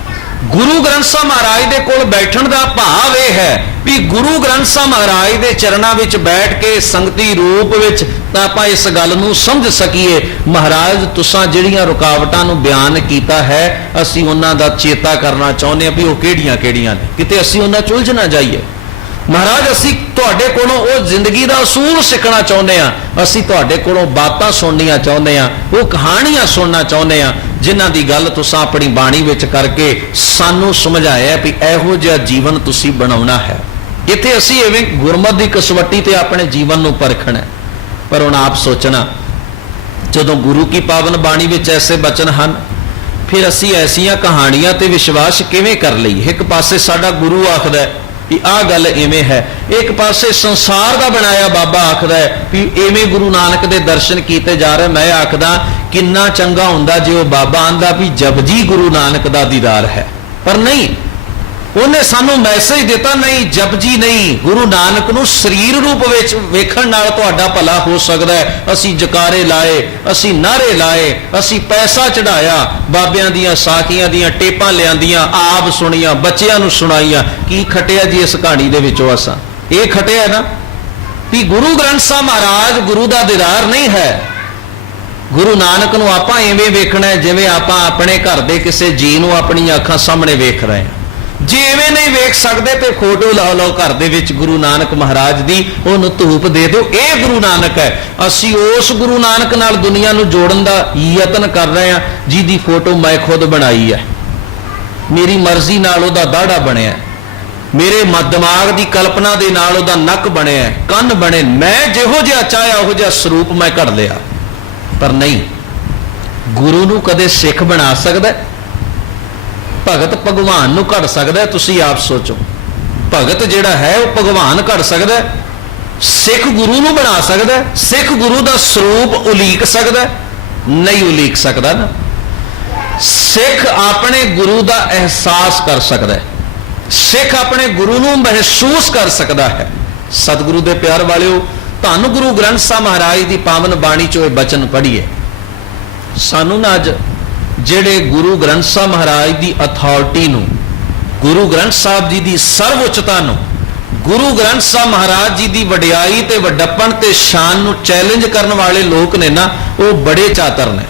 ਗੁਰੂ ਗ੍ਰੰਥ ਸਾਹਿਬ ਮਹਾਰਾਜ ਦੇ ਕੋਲ ਬੈਠਣ ਦਾ ਭਾਵ ਇਹ ਹੈ ਵੀ ਗੁਰੂ ਗ੍ਰੰਥ ਸਾਹਿਬ ਮਹਾਰਾਜ ਦੇ ਚਰਨਾਂ ਵਿੱਚ ਬੈਠ ਕੇ ਸੰਗਤੀ ਰੂਪ ਵਿੱਚ ਤਾਂ ਆਪਾਂ ਇਸ ਗੱਲ ਨੂੰ ਸਮਝ ਸਕੀਏ, ਮਹਾਰਾਜ ਤੁਸਾਂ ਜਿਹੜੀਆਂ ਰੁਕਾਵਟਾਂ ਨੂੰ ਬਿਆਨ ਕੀਤਾ ਹੈ, ਅਸੀਂ ਉਹਨਾਂ ਦਾ ਚੇਤਾ ਕਰਨਾ ਚਾਹੁੰਦੇ ਹਾਂ ਵੀ ਉਹ ਕਿਹੜੀਆਂ ਨੇ, ਕਿਤੇ ਅਸੀਂ ਉਹਨਾਂ 'ਚ ਉਲਝ ਨਾ ਜਾਈਏ। ਮਹਾਰਾਜ ਅਸੀਂ ਤੁਹਾਡੇ ਕੋਲੋਂ ਉਹ ਜ਼ਿੰਦਗੀ ਦਾ ਅਸੂਲ ਸਿੱਖਣਾ ਚਾਹੁੰਦੇ ਹਾਂ, ਅਸੀਂ ਤੁਹਾਡੇ ਕੋਲੋਂ ਬਾਤਾਂ ਸੁਣਨੀਆਂ ਚਾਹੁੰਦੇ ਹਾਂ, ਉਹ ਕਹਾਣੀਆਂ ਸੁਣਨਾ ਚਾਹੁੰਦੇ ਹਾਂ ਜਿਨ੍ਹਾਂ ਦੀ ਗੱਲ ਤੁਸੀਂ ਆਪਣੀ ਬਾਣੀ ਵਿੱਚ ਕਰਕੇ ਸਾਨੂੰ ਸਮਝਾਇਆ ਵੀ ਇਹੋ ਜਿਹਾ ਜੀਵਨ ਤੁਸੀਂ ਬਣਾਉਣਾ ਹੈ। ਇੱਥੇ ਅਸੀਂ ਐਵੇਂ ਗੁਰਮਤਿ ਦੀ ਕਸਵੱਟੀ ਤੇ ਆਪਣੇ ਜੀਵਨ ਨੂੰ ਪਰਖਣਾ। ਪਰ ਹੁਣ ਆਪ ਸੋਚਣਾ, ਜਦੋਂ ਗੁਰੂ ਕੀ ਪਾਵਨ ਬਾਣੀ ਵਿੱਚ ਐਸੇ ਬਚਨ ਹਨ फिर असी ऐसियां कहानियां ते विश्वास किवें कर लईए। एक पासे साडा गुरु आखदा है भी आ गल इवें है, एक पासे संसार का बनाया बाबा आखदा है भी इवें गुरु नानक दे दर्शन किए जा रहे। मैं आखदा किन्ना चंगा हुंदा जे वो बाबा आंदा भी जपजी गुरु नानक दा दीदार है, पर नहीं, उन्हें सानू मैसेज दिता नहीं, जपजी नहीं, गुरु नानक नू शरीर रूप विच वेखण नाल तुहाडा भला हो सकदा है। असी जकारे लाए, असी नारे लाए, असी पैसा चढ़ाया, बाबियां दियां साखियां दियां टेपां लियांदियां, आप सुनियां, बच्चियां नू सुनाईयां। की खटिया जी इस कहानी दे विचों? असां ये खटिया ना भी गुरु ग्रंथ साहब महाराज गुरु दा दीदार नहीं है। गुरु नानक नू आपां इवें वेखना है जिवें आपां अपने घर दे किसी जी नू अपनी अखां सामने वेख रहे हैं। जे इवें नहीं वेख सकते तो फोटो ला लो घर दे विच गुरु नानक महाराज दी, उहनूं धूप दे दो, ये गुरु नानक है। असी उस गुरु नानक नाल दुनिया नूं जोड़न दा यतन कर रहे हैं जिहदी फोटो मैं खुद बनाई है, मेरी मर्जी नाल उहदा दाड़ा बनिया, मेरे दिमाग की कल्पना दे नाल उहदा नक बनिया, कन्न बने, मैं जिहो जिहा चाहिया उहो जिहा स्वरूप मैं घड़ लिया। पर नहीं, गुरु नूं कदे सिख बना सकदा है? भगत भगवान नूं घड़ सकदा है? तुसीं आप सोचो, भगत जिहड़ा है वो भगवान घड़ सकदा है? सिख गुरु नूं बना सकदा है? सिख गुरु दा स्वरूप उलीक सकदा है? नहीं उलीक सकदा ना। सिख अपने गुरु दा एहसास कर सकदा है, सिख अपने गुरु नूं महसूस कर सकदा है। सतगुरु दे प्यार वालिओ, धन गुरु ग्रंथ साहब महाराज दी पावन बाणी चों ये बचन पढ़िए। सानू ना अज ਜਿਹੜੇ गुरु ग्रंथ साहब महाराज की अथॉरिटी नूं, गुरु ग्रंथ साहब जी की सर्वउच्चता नूं, गुरु ग्रंथ साहब महाराज जी की वडियाई ते वड्डपण ते शान नूं चैलेंज करने वाले लोग ने ना, वो बड़े चातर ने।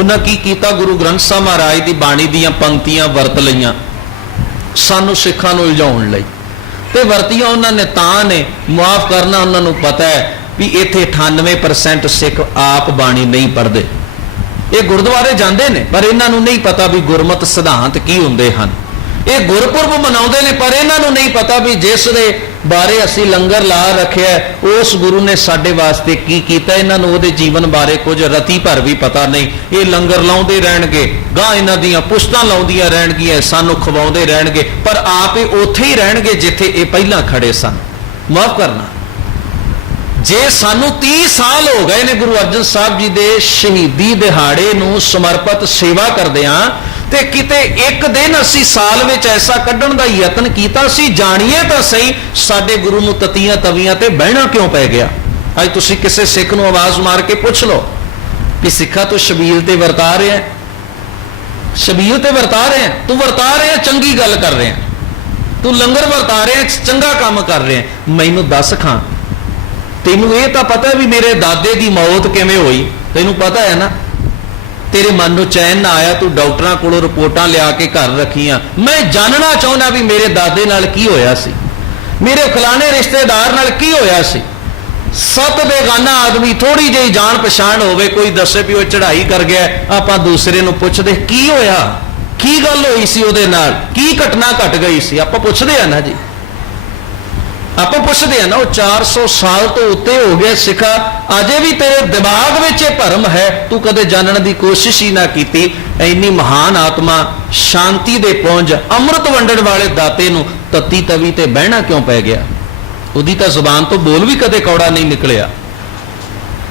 उन्हां की कीता, गुरु ग्रंथ साहब महाराज की बाणी दीयां पंक्तियां वरत लईआं सानू सिखां नूं उलझाउण लई, ते वरतियां उन्हां ने तां ने, मुआफ करना, उन्हां नूं पता है भी इत्थे 98% सिख आप बाणी नहीं पढ़ते। ये गुरुद्वारे जाते हैं पर इन्हों नहीं पता भी गुरमत सिद्धांत की होंदे हन। ये गुरपुरब मनाउंदे ने पर इन्हों नहीं पता भी जिस दे बारे असी लंगर ला रखे उस गुरु ने साडे वास्ते की कीता। इन्हों उहदे जीवन बारे कुछ रती भर भी पता नहीं। ये लंगर लाउंदे रहणगे, गां इन्हां दीयां पुश्तां लाउंदियां रहणगीआं, सानू खवाउंदे रहणगे, पर आप ही उत्थे ही रहणगे जिथे ये पहलां खड़े सन। माफ करना, जे सानू 30 साल हो गए ने गुरु अर्जन साहब जी दे शहीदी दिहाड़े नूं समर्पित सेवा करदिआं, ते किते एक दिन असी साल विच ऐसा कड्ढण दा यतन कीता, असी जाणीए तां सही साडे गुरु नूं ततीआं तवीआं ते बहना क्यों पै गया। अज तुसी किसे सिख नूं आवाज़ मार के पुछ लो कि सिखा तू शबील ते वरता रहे हैं, शबील ते वरता रहे हैं, तू वरता रहे हैं, चंगी गल कर रहे हैं, तू लंगर वरता रहे हैं, चंगा काम कर रहे हैं। मैनू दस खां, तेनू ये तो पता भी मेरे दादे की मौत किवें होई, तेनू पता है ना। तेरे मन नूं चैन ना आया, तू डॉक्टरां कोलों रिपोर्टां लिया के घर रखियां। मैं जानना चाहुंदा भी मेरे दादे नाल की होया सी, मेरे फलाने रिश्तेदार नाल की होया सी। 7 बेगाना आदमी, थोड़ी जी जान पछाण होवे, कोई दसे भी वो चढ़ाई कर गया, आपां दूसरे नूं पुछदे की होया, की गल होई सी उहदे नाल, की घटना घट गई सी। आपां पुछदे आ ना जी, आप पूछते हैं ना। वो 400 साल तो उत्ते हो गए सिखा, अजे भी तेरे दिमाग में भरम है, तू कदे जानने की कोशिश ही ना की। इन्नी महान आत्मा, शांति दे पहुंच, अमृत वंडण वाले दाते नूं तत्ती तवी ते बहना क्यों पै गया। उहदी तां जुबान तो बोल भी कदे कौड़ा नहीं निकलिया।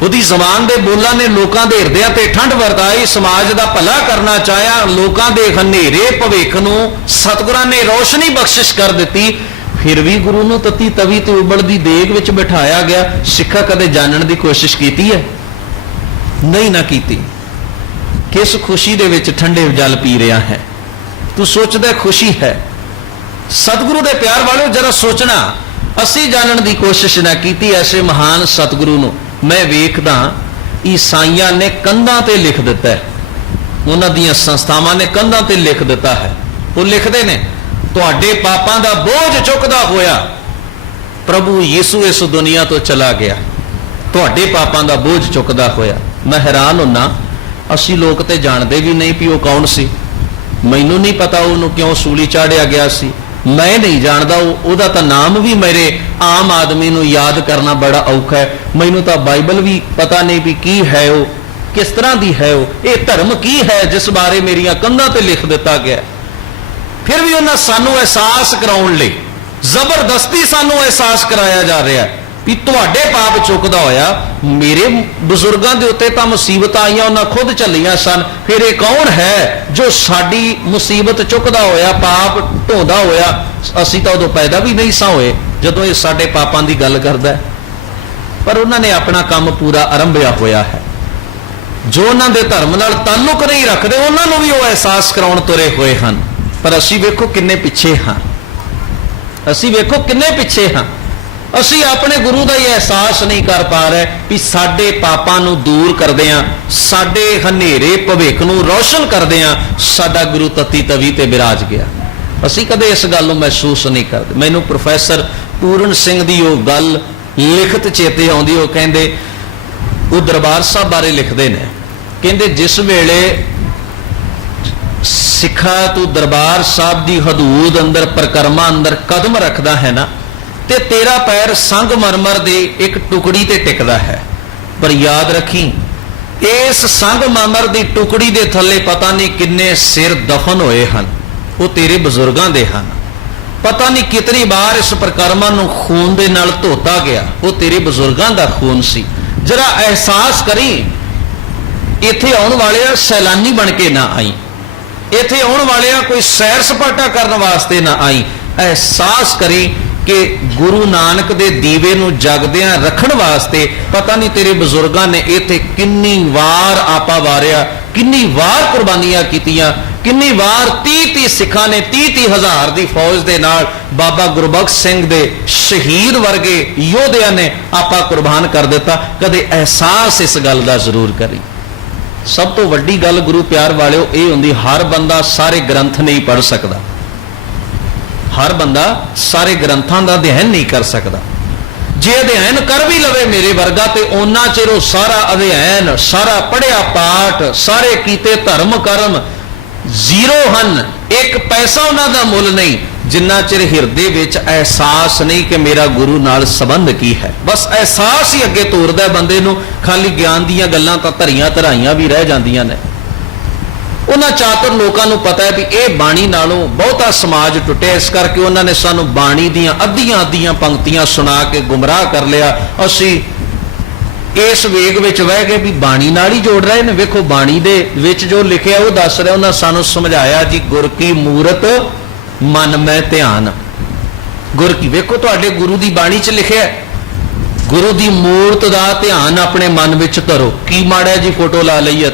उहदी जुबान दे बोलां ने लोकां दे हिरदिआं ते ठंड वरताई, समाज दा भला करना चाहया, लोकां दे हनेरे भविख नूं सतगुरां ने रोशनी बख्शिश कर दित्ती। फिर भी गुरु नूं तत्ती तवी ते उबलदी देग विच बिठाया गया। सिखा कदे जानने की कोशिश की है? नहीं ना कीती। किस खुशी दे विच ठंडे जल पी रहा है? तू सोचदा खुशी है? सतगुरु दे प्यार वालों जरा सोचना, असी जानने की कोशिश ना की। ऐसे महान सतगुरु नूं मैं वेखदा ईसाइयां ने कंधां ते लिख दिता है, उन्हां दीयां संस्थावां ने कंधां ते लिख दिता है। वो लिखते ने तुहाडे पापां दा बोझ चुकदा होया प्रभु यीशु इस दुनिया तो चला गया, तुहाडे पापां दा बोझ चुकदा होया। मैं हैरान हुन्ना, असी लोग ते जानते भी नहीं भी वो कौन सी। मैनू नहीं पता उन्होंने क्यों सूली चाढ़िया गया सी, मैं नहीं जानता। उहदा तां नाम भी मेरे आम आदमी नूं याद करना बड़ा औखा है। मैनू तां बाइबल भी पता नहीं भी की है वो। किस तरह दी है वो, ये धर्म की है जिस बारे मेरिया कंधां ते लिख दिता गया। फिर भी उन्हें सानू एहसास कराउण लई जबरदस्ती सानू एहसास कराया जा रहा है भी तुहाडे पाप चुकदा होया मेरे बजुर्गों के उत्ते तां मुसीबत आईयां उन्हां खुद झल्लियां सन, फिर ये कौन है जो साडी मुसीबत चुकदा होया पाप ढोंदा होया, असीं तां उदों पैदा भी नहीं सा होए जदों ये साडे पापां दी गल करदा है। पर उन्होंने अपना काम पूरा आरंभिया होया है। जो उन्होंने धर्म नाल ताल्लुक नहीं रखते उन्होंने भी वो एहसास कराउण तुरे हुए हैं। पर असी वेखो किन्ने पिछे हाँ, असी वेखो किन्ने पिछे हाँ। असी अपने गुरु का ही एहसास नहीं कर पा रहे कि साडे पापां नूं दूर करदिआं, साडे हनेरे भविख नूं रोशन करदिआं साडा गुरु तत्ती तवी ते बिराज गया। असी कदे इस गल नूं महसूस नहीं करते। मैनूं प्रोफैसर पूरन सिंह दी वो गल लिखत चेते आउंदी, वो कहंदे वो दरबार साहब बारे लिखते हैं, कहंदे जिस वेले सिखा तू दरबार साहब की हदूद अंदर परिक्रमा अंदर कदम रखता है ना ते तेरा पैर संगमरमर दे एक टुकड़ी ते टिकदा है। पर याद रखी इस संगमरमर की टुकड़ी दे थले पता नहीं किन्ने सिर दफन होए हैं, वो तेरे बजुर्गों दे हैं। पता नहीं कितनी बार इस परिक्रमा नूं खून दे नाल धोता गया, वो तेरे बजुर्गों का खून सी। जरा एहसास करी इत्थे आउण वाले सैलानी बन के ना आई, इत्थे आउण वाले कोई सैर सपाटा करने वास्ते ना आई। एहसास करी कि गुरु नानक दे दीवे नूं जगदियां रखण वास्ते पता नहीं तेरे बजुर्गों ने इत्थे किन्नी वार आपा वारिया, किन्नी वार कुर्बानियां कीतियां, किन्नी वार 30-30 सिखां ने 30-30 हज़ार की फौज के नाल बाबा गुरबख्श सिंह दे शहीद वर्गे योधिया ने आपा कुर्बान कर दिता। कदे एहसास इस गल का जरूर करी। सब तो वड्डी गल गुरु प्यार वालिओ ये हुंदी, हर बंदा सारे ग्रंथ नहीं पढ़ सकता, हर बंदा सारे ग्रंथों का अध्ययन नहीं कर सकता। जे अध्ययन कर भी लवे मेरे वर्गा तो उन्ना चिर वो सारा अध्ययन, सारा पढ़िया पाठ, सारे कीते धर्म कर्म जीरो हन, एक पैसा उन्होंने मुल नहीं जिन्ना चिर हिरदे विच एहसास नहीं कि मेरा गुरु नाल संबंध की है। बस एहसास ही अगे तोरदा बंदे नूं, खाली ज्ञान दीयां गल्लां तां धरियां धराइयां भी रह जांदियां ने। उन्हां चातुर लोकां नूं पता है भी यह बाणी नालों बहुता समाज टुटिया, इस करके उन्होंने सानू बाणी दीयां अद्धियां पंक्तियां सुना के गुमराह कर लिया। असी इस वेग विच बह गए भी बाणी नाल ही जोड़ रहे ने। वेखो बाणी दे विच जो लिखिया वो दस रहा, उन्होंने सानू समझाया जी गुर की मूरत मन में ध्यान। गुर की वेखो तुहाडे गुरु की बाणी च लिखिया गुरु की मूरत का ध्यान अपने मन में धरो। की माड़ा जी फोटो ला लईए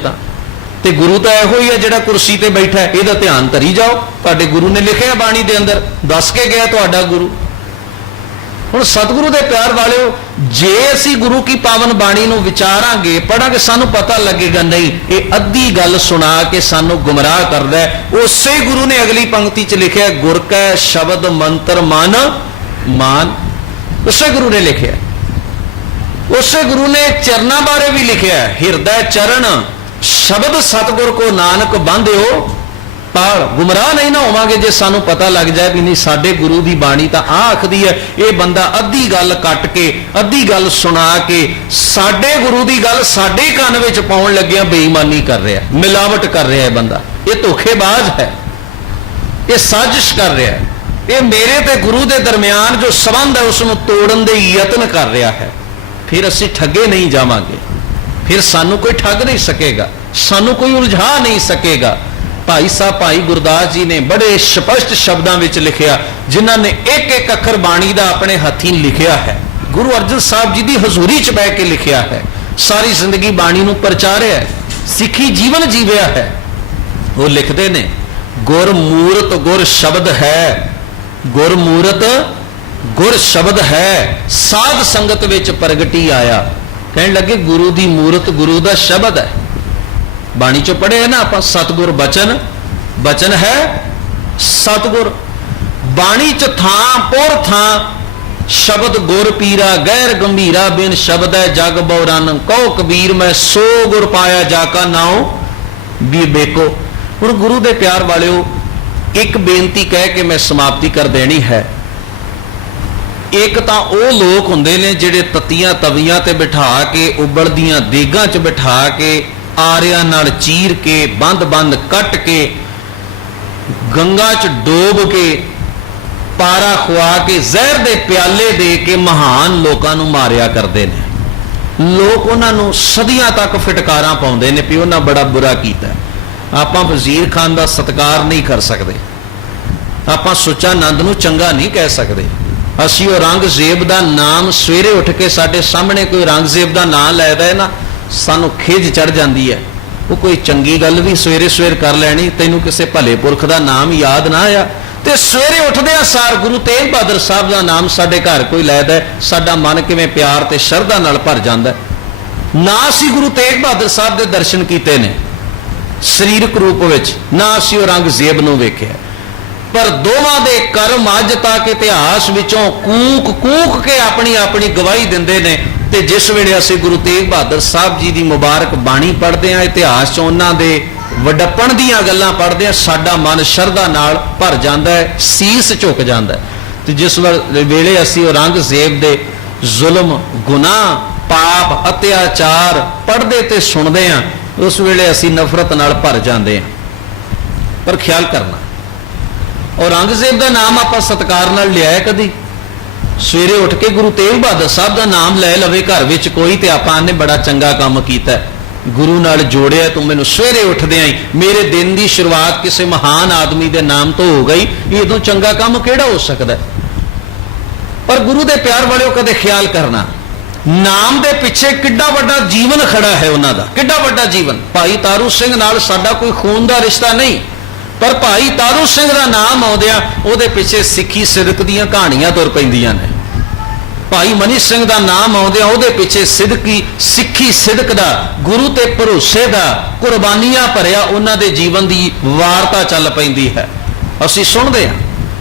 ते गुरु तो यहो ही है जिहड़ा कुर्सी ते बैठा है, इहदा ध्यान धरी जाओ। तुहाडे गुरु ने लिखिया बाणी दे अंदर, दस के गया तुहाडा गुरु। हुण सतगुरु दे प्यार वालिओ, जे असी गुरु की पावन बाणी नूं विचारांगे पढ़ांगे सानू पता लगेगा नहीं ये अद्धी गल सुना के सानू गुमराह करदा है। उसे गुरु ने अगली पंक्ति च लिखिया गुर कै शब्द मंत्र मन मान। उसे गुरु ने लिखिया, उसे गुरु ने चरणा बारे भी लिखिया हिरदै चरण शब्द सतगुर को नानक बांधिओ पाल। गुमराह नहीं ना होवांगे जे सानू पता लग जाए भी नहीं साडे गुरु की बाणी तां आ आखदी है ये बंदा अद्धी गल कट के अद्धी गल सुना के साडे गुरु की गल साडे कान विच पाउण लग्गिया बेईमानी कर रहा है, मिलावट कर रहा है। बंदा ये धोखेबाज है, ये साजिश कर रहा है, ये मेरे ते गुरु के दरम्यान जो संबंध है उसनूं तोड़न दे यत्न कर रहा है। फिर असी ठगे नहीं जावांगे, फिर सानू कोई ठग नहीं सकेगा, सानू कोई उलझा नहीं सकेगा। भाई साहब भाई गुरदास जी ने बड़े स्पष्ट शब्दों में लिखिया, जिन्हों ने एक एक अखर बाणी का अपने हथीं लिखिया है। गुरु अर्जन साहब जी की हजूरी च बह के लिखिया है, सारी जिंदगी बाणी नूं प्रचारिया है, सिखी जीवन जीविया है। वो लिखते ने गुर मूरत गुर शब्द है, गुर मूरत गुर शब्द है, साध संगत विच प्रगटी आया। कहने लगे गुरु की मूरत गुरु का शब्द है। बाणी चो पढ़े है ना आप, सतगुर बचन, बचन है सतगुर। बाणी च थां पुर थां शब्द गुर पीरा गैर गंभीरा बिन शब्द है जग बौरान। कहो कबीर मैं सो गुर पाया जाका नाओ भी बेको। हुण गुरु दे प्यार वालिओ एक बेनती कह के मैं समाप्ति कर देनी है। एक तो वो लोग हुंदे ने जिहड़े तत्तियां तवियां ते बिठा के उबलदियां देगां च बिठा के ਆਰਿਆਂ ਨਾਲ ਚੀਰ ਕੇ ਬੰਦ ਕੱਟ ਕੇ ਗੰਗਾ 'ਚ ਡੋਬ ਕੇ ਪਾਰਾ ਖਵਾ ਕੇ ਜ਼ਹਿਰ ਦੇ ਪਿਆਲੇ ਦੇ ਕੇ ਮਹਾਨ ਲੋਕਾਂ ਨੂੰ ਮਾਰਿਆ ਕਰਦੇ ਨੇ। ਲੋਕ ਉਹਨਾਂ ਨੂੰ ਸਦੀਆਂ ਤੱਕ ਫਿਟਕਾਰਾਂ ਪਾਉਂਦੇ ਨੇ ਵੀ ਉਹਨਾਂ ਬੜਾ ਬੁਰਾ ਕੀਤਾ। ਆਪਾਂ ਵਜ਼ੀਰ ਖਾਨ ਦਾ ਸਤਿਕਾਰ ਨਹੀਂ ਕਰ ਸਕਦੇ, ਆਪਾਂ ਸੁੱਚਾ ਨੰਦ ਨੂੰ ਚੰਗਾ ਨਹੀਂ ਕਹਿ ਸਕਦੇ। ਅਸੀਂ ਔਰੰਗਜ਼ੇਬ ਦਾ ਨਾਮ ਸਵੇਰੇ ਉੱਠ ਕੇ ਸਾਡੇ ਸਾਹਮਣੇ ਕੋਈ ਔਰੰਗਜ਼ੇਬ ਦਾ ਨਾਮ ਲੈਦਾ ਹੈ ਨਾ, ਸਾਨੂੰ ਖਿਝ ਚੜ ਜਾਂਦੀ ਹੈ। ਉਹ ਕੋਈ ਚੰਗੀ ਗੱਲ ਵੀ ਸਵੇਰੇ ਸਵੇਰ ਕਰ ਲੈਣੀ, ਤੈਨੂੰ ਕਿਸੇ ਭਲੇ ਪੁਰਖ ਦਾ ਨਾਮ ਯਾਦ ਨਾ ਆਇਆ। ਤੇ ਸਵੇਰੇ ਉੱਠਦਿਆਂ ਸਾਰ ਗੁਰੂ ਤੇਗ ਬਹਾਦਰ ਸਾਹਿਬ ਦਾ ਨਾਮ ਸਾਡੇ ਘਰ ਕੋਈ ਲੈਦਾ, ਸਾਡਾ ਮਨ ਕਿਵੇਂ ਪਿਆਰ ਤੇ ਸ਼ਰਧਾ ਨਾਲ ਭਰ ਜਾਂਦਾ। ਨਾ ਅਸੀਂ ਗੁਰੂ ਤੇਗ ਬਹਾਦਰ ਸਾਹਿਬ ਦੇ ਦਰਸ਼ਨ ਕੀਤੇ ਨੇ ਸਰੀਰਕ ਰੂਪ ਵਿੱਚ, ਨਾ ਅਸੀਂ ਔਰੰਗਜ਼ੇਬ ਨੂੰ ਵੇਖਿਆ, ਪਰ ਦੋਵਾਂ ਦੇ ਕਰਮ ਅੱਜ ਤੱਕ ਇਤਿਹਾਸ ਵਿੱਚੋਂ ਕੂਕ ਕੇ ਆਪਣੀ ਗਵਾਹੀ ਦਿੰਦੇ ਨੇ। ਤੇ ਜਿਸ ਵੇਲੇ ਅਸੀਂ ਗੁਰੂ ਤੇਗ ਬਹਾਦਰ ਸਾਹਿਬ ਜੀ ਦੀ ਮੁਬਾਰਕ ਬਾਣੀ ਪੜ੍ਹਦੇ ਹਾਂ, ਇਤਿਹਾਸ 'ਚ ਉਹਨਾਂ ਦੇ ਵੱਡਪਣ ਦੀਆਂ ਗੱਲਾਂ ਪੜ੍ਹਦੇ ਹਾਂ, ਸਾਡਾ ਮਨ ਸ਼ਰਧਾ ਨਾਲ ਭਰ ਜਾਂਦਾ ਹੈ, ਸੀਸ ਝੁਕ ਜਾਂਦਾ ਹੈ। ਤੇ ਜਿਸ ਵੇਲੇ ਅਸੀਂ ਔਰੰਗਜ਼ੇਬ ਦੇ ਜ਼ੁਲਮ, ਗੁਨਾਹ, ਪਾਪ, ਅਤਿਆਚਾਰ ਪੜ੍ਹਦੇ ਤੇ ਸੁਣਦੇ ਹਾਂ, ਉਸ ਵੇਲੇ ਅਸੀਂ ਨਫ਼ਰਤ ਨਾਲ ਭਰ ਜਾਂਦੇ ਹਾਂ। ਪਰ ਖਿਆਲ ਕਰਨਾ, ਔਰੰਗਜ਼ੇਬ ਦਾ ਨਾਮ ਆਪਾਂ ਸਤਿਕਾਰ ਨਾਲ ਲਿਆ ਕਦੀ? ਸਵੇਰੇ ਉੱਠ ਕੇ ਗੁਰੂ ਤੇਗ ਬਹਾਦਰ ਸਾਹਿਬ ਦਾ ਨਾਮ ਲੈ ਲਵੇ ਘਰ ਵਿੱਚ ਕੋਈ, ਤੇ ਆਪਾਂ ਨੇ ਬੜਾ ਚੰਗਾ ਕੰਮ ਕੀਤਾ, ਗੁਰੂ ਨਾਲ ਜੋੜਿਆ। ਤੂੰ ਮੈਨੂੰ ਸਵੇਰੇ ਉੱਠਦਿਆਂ ਹੀ ਮੇਰੇ ਦਿਨ ਦੀ ਸ਼ੁਰੂਆਤ ਕਿਸੇ ਮਹਾਨ ਆਦਮੀ ਦੇ ਨਾਮ ਤੋਂ ਹੋ ਗਈ, ਇਹ ਤੋਂ ਚੰਗਾ ਕੰਮ ਕਿਹੜਾ ਹੋ ਸਕਦਾ? ਪਰ ਗੁਰੂ ਦੇ ਪਿਆਰ ਵਾਲਿਓ, ਕਦੇ ਖਿਆਲ ਕਰਨਾ, ਨਾਮ ਦੇ ਪਿੱਛੇ ਕਿੱਡਾ ਵੱਡਾ ਜੀਵਨ ਖੜਾ ਹੈ ਉਹਨਾਂ ਦਾ, ਕਿੱਡਾ ਵੱਡਾ ਜੀਵਨ। ਭਾਈ ਤਾਰੂ ਸਿੰਘ ਨਾਲ ਸਾਡਾ ਕੋਈ ਖੂਨ ਦਾ ਰਿਸ਼ਤਾ ਨਹੀਂ, ਪਰ ਭਾਈ ਤਾਰੂ ਸਿੰਘ ਦਾ ਨਾਮ ਆਉਂਦਿਆਂ ਉਹਦੇ ਪਿੱਛੇ ਸਿੱਖੀ ਸਿਦਕ ਦੀਆਂ ਕਹਾਣੀਆਂ ਤੁਰ ਪੈਂਦੀਆਂ ਨੇ। ਭਾਈ ਮਨੀ ਸਿੰਘ ਦਾ ਨਾਮ ਆਉਂਦਿਆਂ ਉਹਦੇ ਪਿੱਛੇ ਸਿੱਖੀ ਸਿਦਕ ਦਾ, ਗੁਰੂ ਤੇ ਭਰੋਸੇ ਦਾ, ਕੁਰਬਾਨੀਆਂ ਭਰਿਆ ਉਹਨਾਂ ਦੇ ਜੀਵਨ ਦੀ ਵਾਰਤਾ ਚੱਲ ਪੈਂਦੀ ਹੈ। ਅਸੀਂ ਸੁਣਦੇ ਹਾਂ,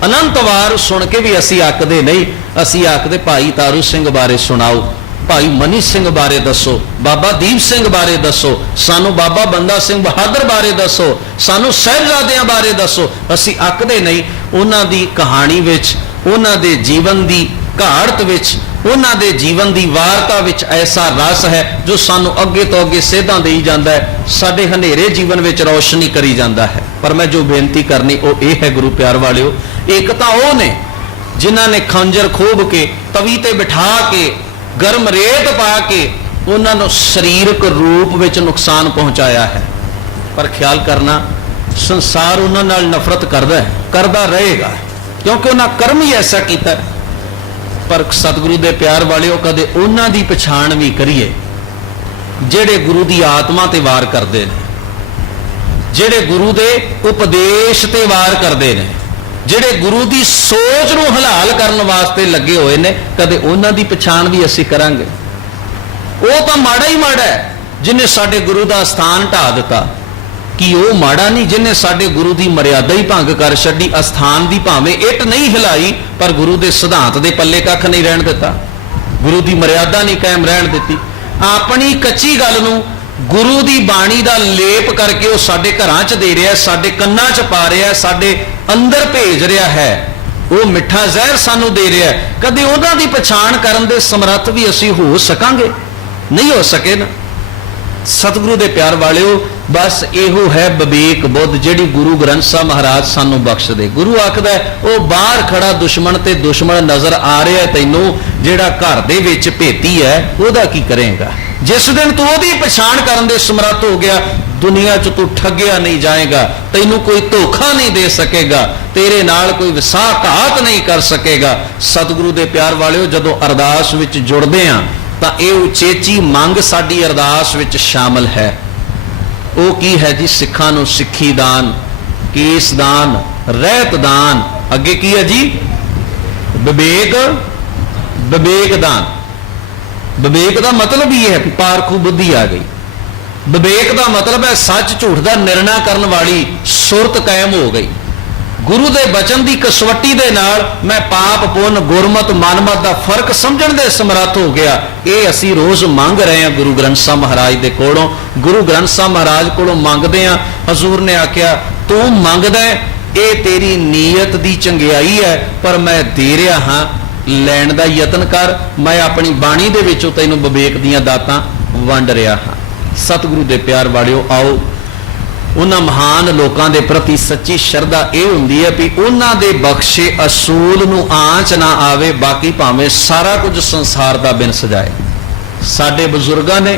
ਅਨੰਤ ਵਾਰ ਸੁਣ ਕੇ ਵੀ ਅਸੀਂ ਆਖਦੇ ਨਹੀਂ, ਅਸੀਂ ਆਖਦੇ ਭਾਈ ਤਾਰੂ ਸਿੰਘ ਬਾਰੇ ਸੁਣਾਓ, ਭਾਈ ਮਨੀ ਸਿੰਘ ਬਾਰੇ ਦੱਸੋ, ਬਾਬਾ ਦੀਪ ਸਿੰਘ ਬਾਰੇ ਦੱਸੋ, ਸਾਨੂੰ ਬਾਬਾ ਬੰਦਾ ਸਿੰਘ ਬਹਾਦਰ ਬਾਰੇ ਦੱਸੋ, ਸਾਨੂੰ ਸਾਹਿਬਜ਼ਾਦਿਆਂ ਬਾਰੇ ਦੱਸੋ। ਅਸੀਂ ਆਖਦੇ ਨਹੀਂ। ਉਹਨਾਂ ਦੀ ਕਹਾਣੀ ਵਿੱਚ, ਉਹਨਾਂ ਦੇ ਜੀਵਨ ਦੀ ਘਾੜਤ ਵਿੱਚ, ਉਹਨਾਂ ਦੇ ਜੀਵਨ ਦੀ ਵਾਰਤਾ ਵਿੱਚ ਐਸਾ ਰਸ ਹੈ ਜੋ ਸਾਨੂੰ ਅੱਗੇ ਤੋਂ ਅੱਗੇ ਸੇਧਾਂ ਦੇਈ ਜਾਂਦਾ ਹੈ, ਸਾਡੇ ਹਨੇਰੇ ਜੀਵਨ ਵਿੱਚ ਰੌਸ਼ਨੀ ਕਰੀ ਜਾਂਦਾ ਹੈ। ਪਰ ਮੈਂ ਜੋ ਬੇਨਤੀ ਕਰਨੀ ਉਹ ਇਹ ਹੈ ਗੁਰੂ ਪਿਆਰ ਵਾਲਿਓ, ਇੱਕ ਤਾਂ ਉਹ ਨੇ ਜਿਨ੍ਹਾਂ ਨੇ ਖੰਜਰ ਖੋਭ ਕੇ, ਤਵੀ ਤੇ ਬਿਠਾ ਕੇ, ਗਰਮ ਰੇਤ ਪਾ ਕੇ ਉਹਨਾਂ ਨੂੰ ਸਰੀਰਕ ਰੂਪ ਵਿੱਚ ਨੁਕਸਾਨ ਪਹੁੰਚਾਇਆ ਹੈ। ਪਰ ਖਿਆਲ ਕਰਨਾ, ਸੰਸਾਰ ਉਹਨਾਂ ਨਾਲ ਨਫ਼ਰਤ ਕਰਦਾ ਰਹੇਗਾ, ਕਿਉਂਕਿ ਉਹਨਾਂ ਕਰਮ ਹੀ ਐਸਾ ਕੀਤਾ। ਪਰ ਸਤਿਗੁਰੂ ਦੇ ਪਿਆਰ ਵਾਲਿਓ, ਕਦੇ ਉਹਨਾਂ ਦੀ ਪਛਾਣ ਵੀ ਕਰੀਏ ਜਿਹੜੇ ਗੁਰੂ ਦੀ ਆਤਮਾ ਤੇ ਵਾਰ ਕਰਦੇ ਨੇ, ਜਿਹੜੇ ਗੁਰੂ ਦੇ ਉਪਦੇਸ਼ ਤੇ ਵਾਰ ਕਰਦੇ ਨੇ, ਜਿਹੜੇ ਗੁਰੂ ਦੀ ਸੋਚ ਨੂੰ ਹਲਾਲ ਕਰਨ ਵਾਸਤੇ ਲੱਗੇ ਹੋਏ ਨੇ, ਕਦੇ ਉਹਨਾਂ ਦੀ ਪਛਾਣ ਵੀ ਅਸੀਂ ਕਰਾਂਗੇ। ਉਹ ਤਾਂ ਮਾੜਾ ਹੀ ਮਾੜਾ ਹੈ ਜਿਹਨੇ ਸਾਡੇ ਗੁਰੂ ਦਾ ਸਥਾਨ ਢਾ ਦਿੱਤਾ। ਕਿ ਉਹ ਮਾੜਾ ਨਹੀਂ ਜਿਹਨੇ ਸਾਡੇ ਗੁਰੂ ਦੀ ਮਰਿਆਦਾ ਹੀ ਭੰਗ ਕਰ ਛੱਡੀ, ਅਸਥਾਨ ਦੀ ਭਾਵੇਂ ਇੱਟ ਨਹੀਂ ਹਿਲਾਈ, ਪਰ ਗੁਰੂ ਦੇ ਸਿਧਾਂਤ ਦੇ ਪੱਲੇ ਕੱਖ ਨਹੀਂ ਰਹਿਣ ਦਿੱਤਾ, ਗੁਰੂ ਦੀ ਮਰਿਆਦਾ ਨਹੀਂ ਕਾਇਮ ਰਹਿਣ ਦਿੱਤੀ। ਆਪਣੀ ਕੱਚੀ ਗੱਲ ਨੂੰ ਗੁਰੂ ਦੀ ਬਾਣੀ ਦਾ ਲੇਪ ਕਰਕੇ ਉਹ ਸਾਡੇ ਘਰਾਂ 'ਚ ਦੇ ਰਿਹਾ, ਸਾਡੇ ਕੰਨਾਂ 'ਚ ਪਾ ਰਿਹਾ, ਸਾਡੇ ਅੰਦਰ ਭੇਜ ਰਿਹਾ ਹੈ, ਉਹ ਮਿੱਠਾ ਜ਼ਹਿਰ ਸਾਨੂੰ ਦੇ ਰਿਹਾ। ਕਦੇ ਉਹਨਾਂ ਦੀ ਪਛਾਣ ਕਰਨ ਦੇ ਸਮਰੱਥ ਵੀ ਅਸੀਂ ਹੋ ਸਕਾਂਗੇ? ਨਹੀਂ ਹੋ ਸਕੇ ਨਾ। ਸਤਿਗੁਰੂ ਦੇ ਪਿਆਰ ਵਾਲਿਓ, ਬਸ ਇਹੋ ਹੈ ਵਿਵੇਕ ਬੁੱਧ ਜਿਹੜੀ ਗੁਰੂ ਗ੍ਰੰਥ ਸਾਹਿਬ ਮਹਾਰਾਜ ਸਾਨੂੰ ਬਖਸ਼ ਦੇ। ਗੁਰੂ ਆਖਦਾ ਉਹ ਬਾਹਰ ਖੜਾ ਦੁਸ਼ਮਣ ਤੇ ਦੁਸ਼ਮਣ ਨਜ਼ਰ ਆ ਰਿਹਾ ਤੈਨੂੰ, ਜਿਹੜਾ ਘਰ ਦੇ ਵਿੱਚ ਭੇਤੀ ਹੈ ਉਹਦਾ ਕੀ ਕਰੇਗਾ? ਜਿਸ ਦਿਨ ਤੂੰ ਉਹਦੀ ਪਛਾਣ ਕਰਨ ਦੇ ਸਮਰੱਥ ਹੋ ਗਿਆ, ਦੁਨੀਆ 'ਚ ਤੂੰ ਠੱਗਿਆ ਨਹੀਂ ਜਾਏਗਾ, ਤੈਨੂੰ ਕੋਈ ਧੋਖਾ ਨਹੀਂ ਦੇ ਸਕੇਗਾ, ਤੇਰੇ ਨਾਲ ਕੋਈ ਵਿਸਾਖਾਤ ਨਹੀਂ ਕਰ ਸਕੇਗਾ। ਸਤਿਗੁਰੂ ਦੇ ਪਿਆਰ ਵਾਲਿਓ, ਜਦੋਂ ਅਰਦਾਸ ਵਿੱਚ ਜੁੜਦੇ ਹਾਂ ਤਾਂ ਇਹ ਉਚੇਚੀ ਮੰਗ ਸਾਡੀ ਅਰਦਾਸ ਵਿੱਚ ਸ਼ਾਮਲ ਹੈ। ਉਹ ਕੀ ਹੈ ਜੀ? ਸਿੱਖਾਂ ਨੂੰ ਸਿੱਖੀ ਦਾਨ, ਕੇਸ ਦਾਨ, ਰਹਿਤ ਦਾਨ, ਅੱਗੇ ਕੀ ਹੈ ਜੀ? ਵਿਵੇਕ ਦਾਨ। ਵਿਵੇਕ ਦਾ ਮਤਲਬ ਇਹ ਹੈ ਕਿ ਪਾਰਖੂ ਬੁੱਧੀ ਆ ਗਈ। ਵਿਵੇਕ ਦਾ ਮਤਲਬ ਹੈ ਸੱਚ ਝੂਠ ਦਾ ਨਿਰਣਾ ਕਰਨ ਵਾਲੀ ਸੁਰਤ ਕਾਇਮ ਹੋ ਗਈ। ਗੁਰੂ ਦੇ ਬਚਨ ਦੀ ਕਸਵੱਟੀ ਦੇ ਨਾਲ ਮੈਂ ਪਾਪ ਪੁੰਨ, ਗੁਰਮਤ ਮਨਮਤ ਦਾ ਫਰਕ ਸਮਝਣ ਦੇ ਸਮਰੱਥ ਹੋ ਗਿਆ। ਇਹ ਅਸੀਂ ਰੋਜ਼ ਮੰਗ ਰਹੇ ਹਾਂ ਗੁਰੂ ਗ੍ਰੰਥ ਸਾਹਿਬ ਮਹਾਰਾਜ ਦੇ ਕੋਲੋਂ। ਗੁਰੂ ਗ੍ਰੰਥ ਸਾਹਿਬ ਮਹਾਰਾਜ ਕੋਲੋਂ ਮੰਗਦੇ ਹਾਂ। ਹਜ਼ੂਰ ਨੇ ਆਖਿਆ ਤੂੰ ਮੰਗਦਾ ਇਹ ਤੇਰੀ ਨੀਅਤ ਦੀ ਚੰਗਿਆਈ ਹੈ, ਪਰ ਮੈਂ ਦੇ ਰਿਹਾ ਹਾਂ, ਲੈਣ ਦਾ ਯਤਨ ਕਰ। ਮੈਂ ਆਪਣੀ ਬਾਣੀ ਦੇ ਵਿੱਚੋਂ ਤੈਨੂੰ ਵਿਵੇਕ ਦੀਆਂ ਦਾਤਾਂ ਵੰਡ ਰਿਹਾ ਹਾਂ। सतगुरु दे प्यार वालिओ, आओ उन्हां महान लोकां दे प्रति सच्ची शरधा ये हुंदी है भी उन्हां दे बख्शे असूल नूं आंच ना आवे, बाकी भावें सारा कुछ संसार दा बिन सजाए। साडे बजुर्गां ने,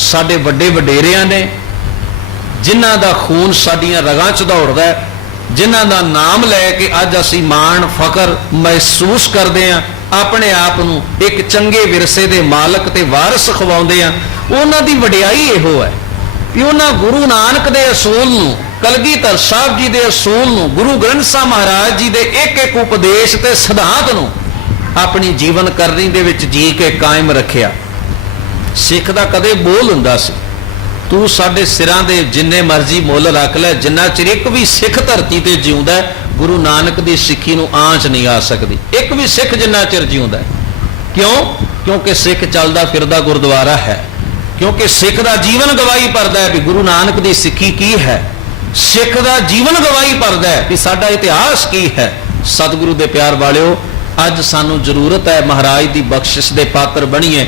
साडे वड्डे वडेरियां ने, जिन्हां दा खून साडियां रगां च दौड़दा है, जिन्हां दा नाम लैके अज असीं माण फकर महसूस करदे हां, अपने आप नूं एक चंगे विरसे दे मालक ते वारिस खवाउंदे हां, उन्हां दी वडियाई इहो है कि उन्हां गुरु नानक दे असूल नूं, कलगीधर साहब जी दे असूल नूं, गुरु ग्रंथ साहब महाराज जी दे एक एक उपदेश ते सिद्धांत नूं अपनी जीवन करनी दे विच जी के कायम रखिया। सिख दा कदे बोल हुंदा सी, तू साडे सिरां दे जिन्ने मर्जी मुल रख लै, जिन्ना चिर एक भी सिख धरती ते जिउंदा है, गुरु नानक दी सिੱਖੀ नूं आंच नहीं आ सकदी। एक भी सिख जिन्ना चिर जिउंदा है। क्यों? क्योंकि सिख चलदा फिरदा गुरुद्वारा है, क्योंकि सिख दा जीवन गवाही भरदा है भी गुरु नानक दी सिੱਖੀ की है, सिख दा जीवन गवाही भरदा है भी साडा इतिहास की है। सतगुरु दे प्यार वालिओ, अज सानू जरूरत है महाराज दी बख्शिश दे पात्र बणीए,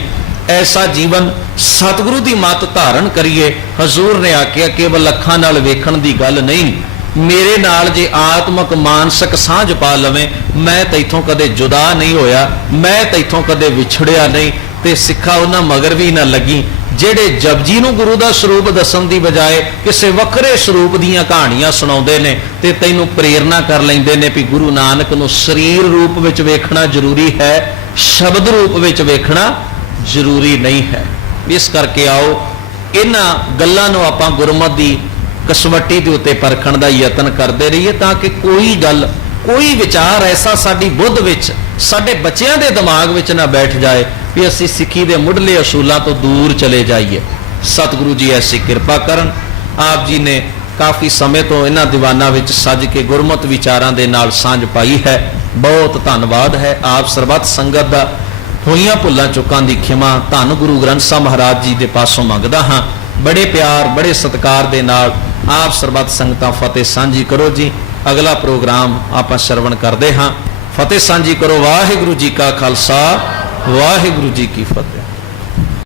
ऐसा जीवन सतगुरु की मत धारण करिए। हजूर ने आख्या केवल अखां नाल वेखण दी गल नहीं, मेरे नाल जे आत्मक मानसिक सांझ पा लवे, मैं तैथों कदे जुदा नहीं होया, मैं तैथों कदे विछड़िया नहीं, ते सिखा उन्हां मगर भी ना लगी जेड़े जपजी नूं गुरु दा स्वरूप दसन दी बजाए किसी वखरे स्वरूप दीयां कहानियां सुणाउंदे ने ते तैनूं प्रेरणा कर लैंदे ने भी गुरु नानक नूं शरीर रूप विच वेखना जरूरी है, शब्द रूप विच वेखना जरूरी नहीं है। इस करके आओ इन्हां गल्लां नूं आपां गुरमत दी कसवट्टी दे उत्ते परखण दा यतन करदे रहिए, ताकि कोई गल, कोई विचार ऐसा साडी बुद्ध विच, साडे बच्चिआं दे दिमाग विच ना बैठ जाए भी असीं सिੱਖੀ दे मुढ़ले असूलां तो दूर चले जाइए। सतगुरु जी ऐसी कृपा करन। आप जी ने काफ़ी समय तो इन्हां दीवानां विच सज के गुरमत विचारां दे नाल सांझ पाई है। बहुत धन्नवाद है आप सरबत संगत दा। होईयां भुल्लां चुकां दी खिमा धन गुरु ग्रंथ साहब महाराज जी दे पासों मंगदा हाँ। बड़े प्यार बड़े सत्कार दे नाल आप सरबत संगतां फतेह सांझी करो जी। अगला प्रोग्राम आपां श्रवण करदे हाँ। फतेह सांझी करो। वाहिगुरू जी का खालसा वाहिगुरू जी की फतेह।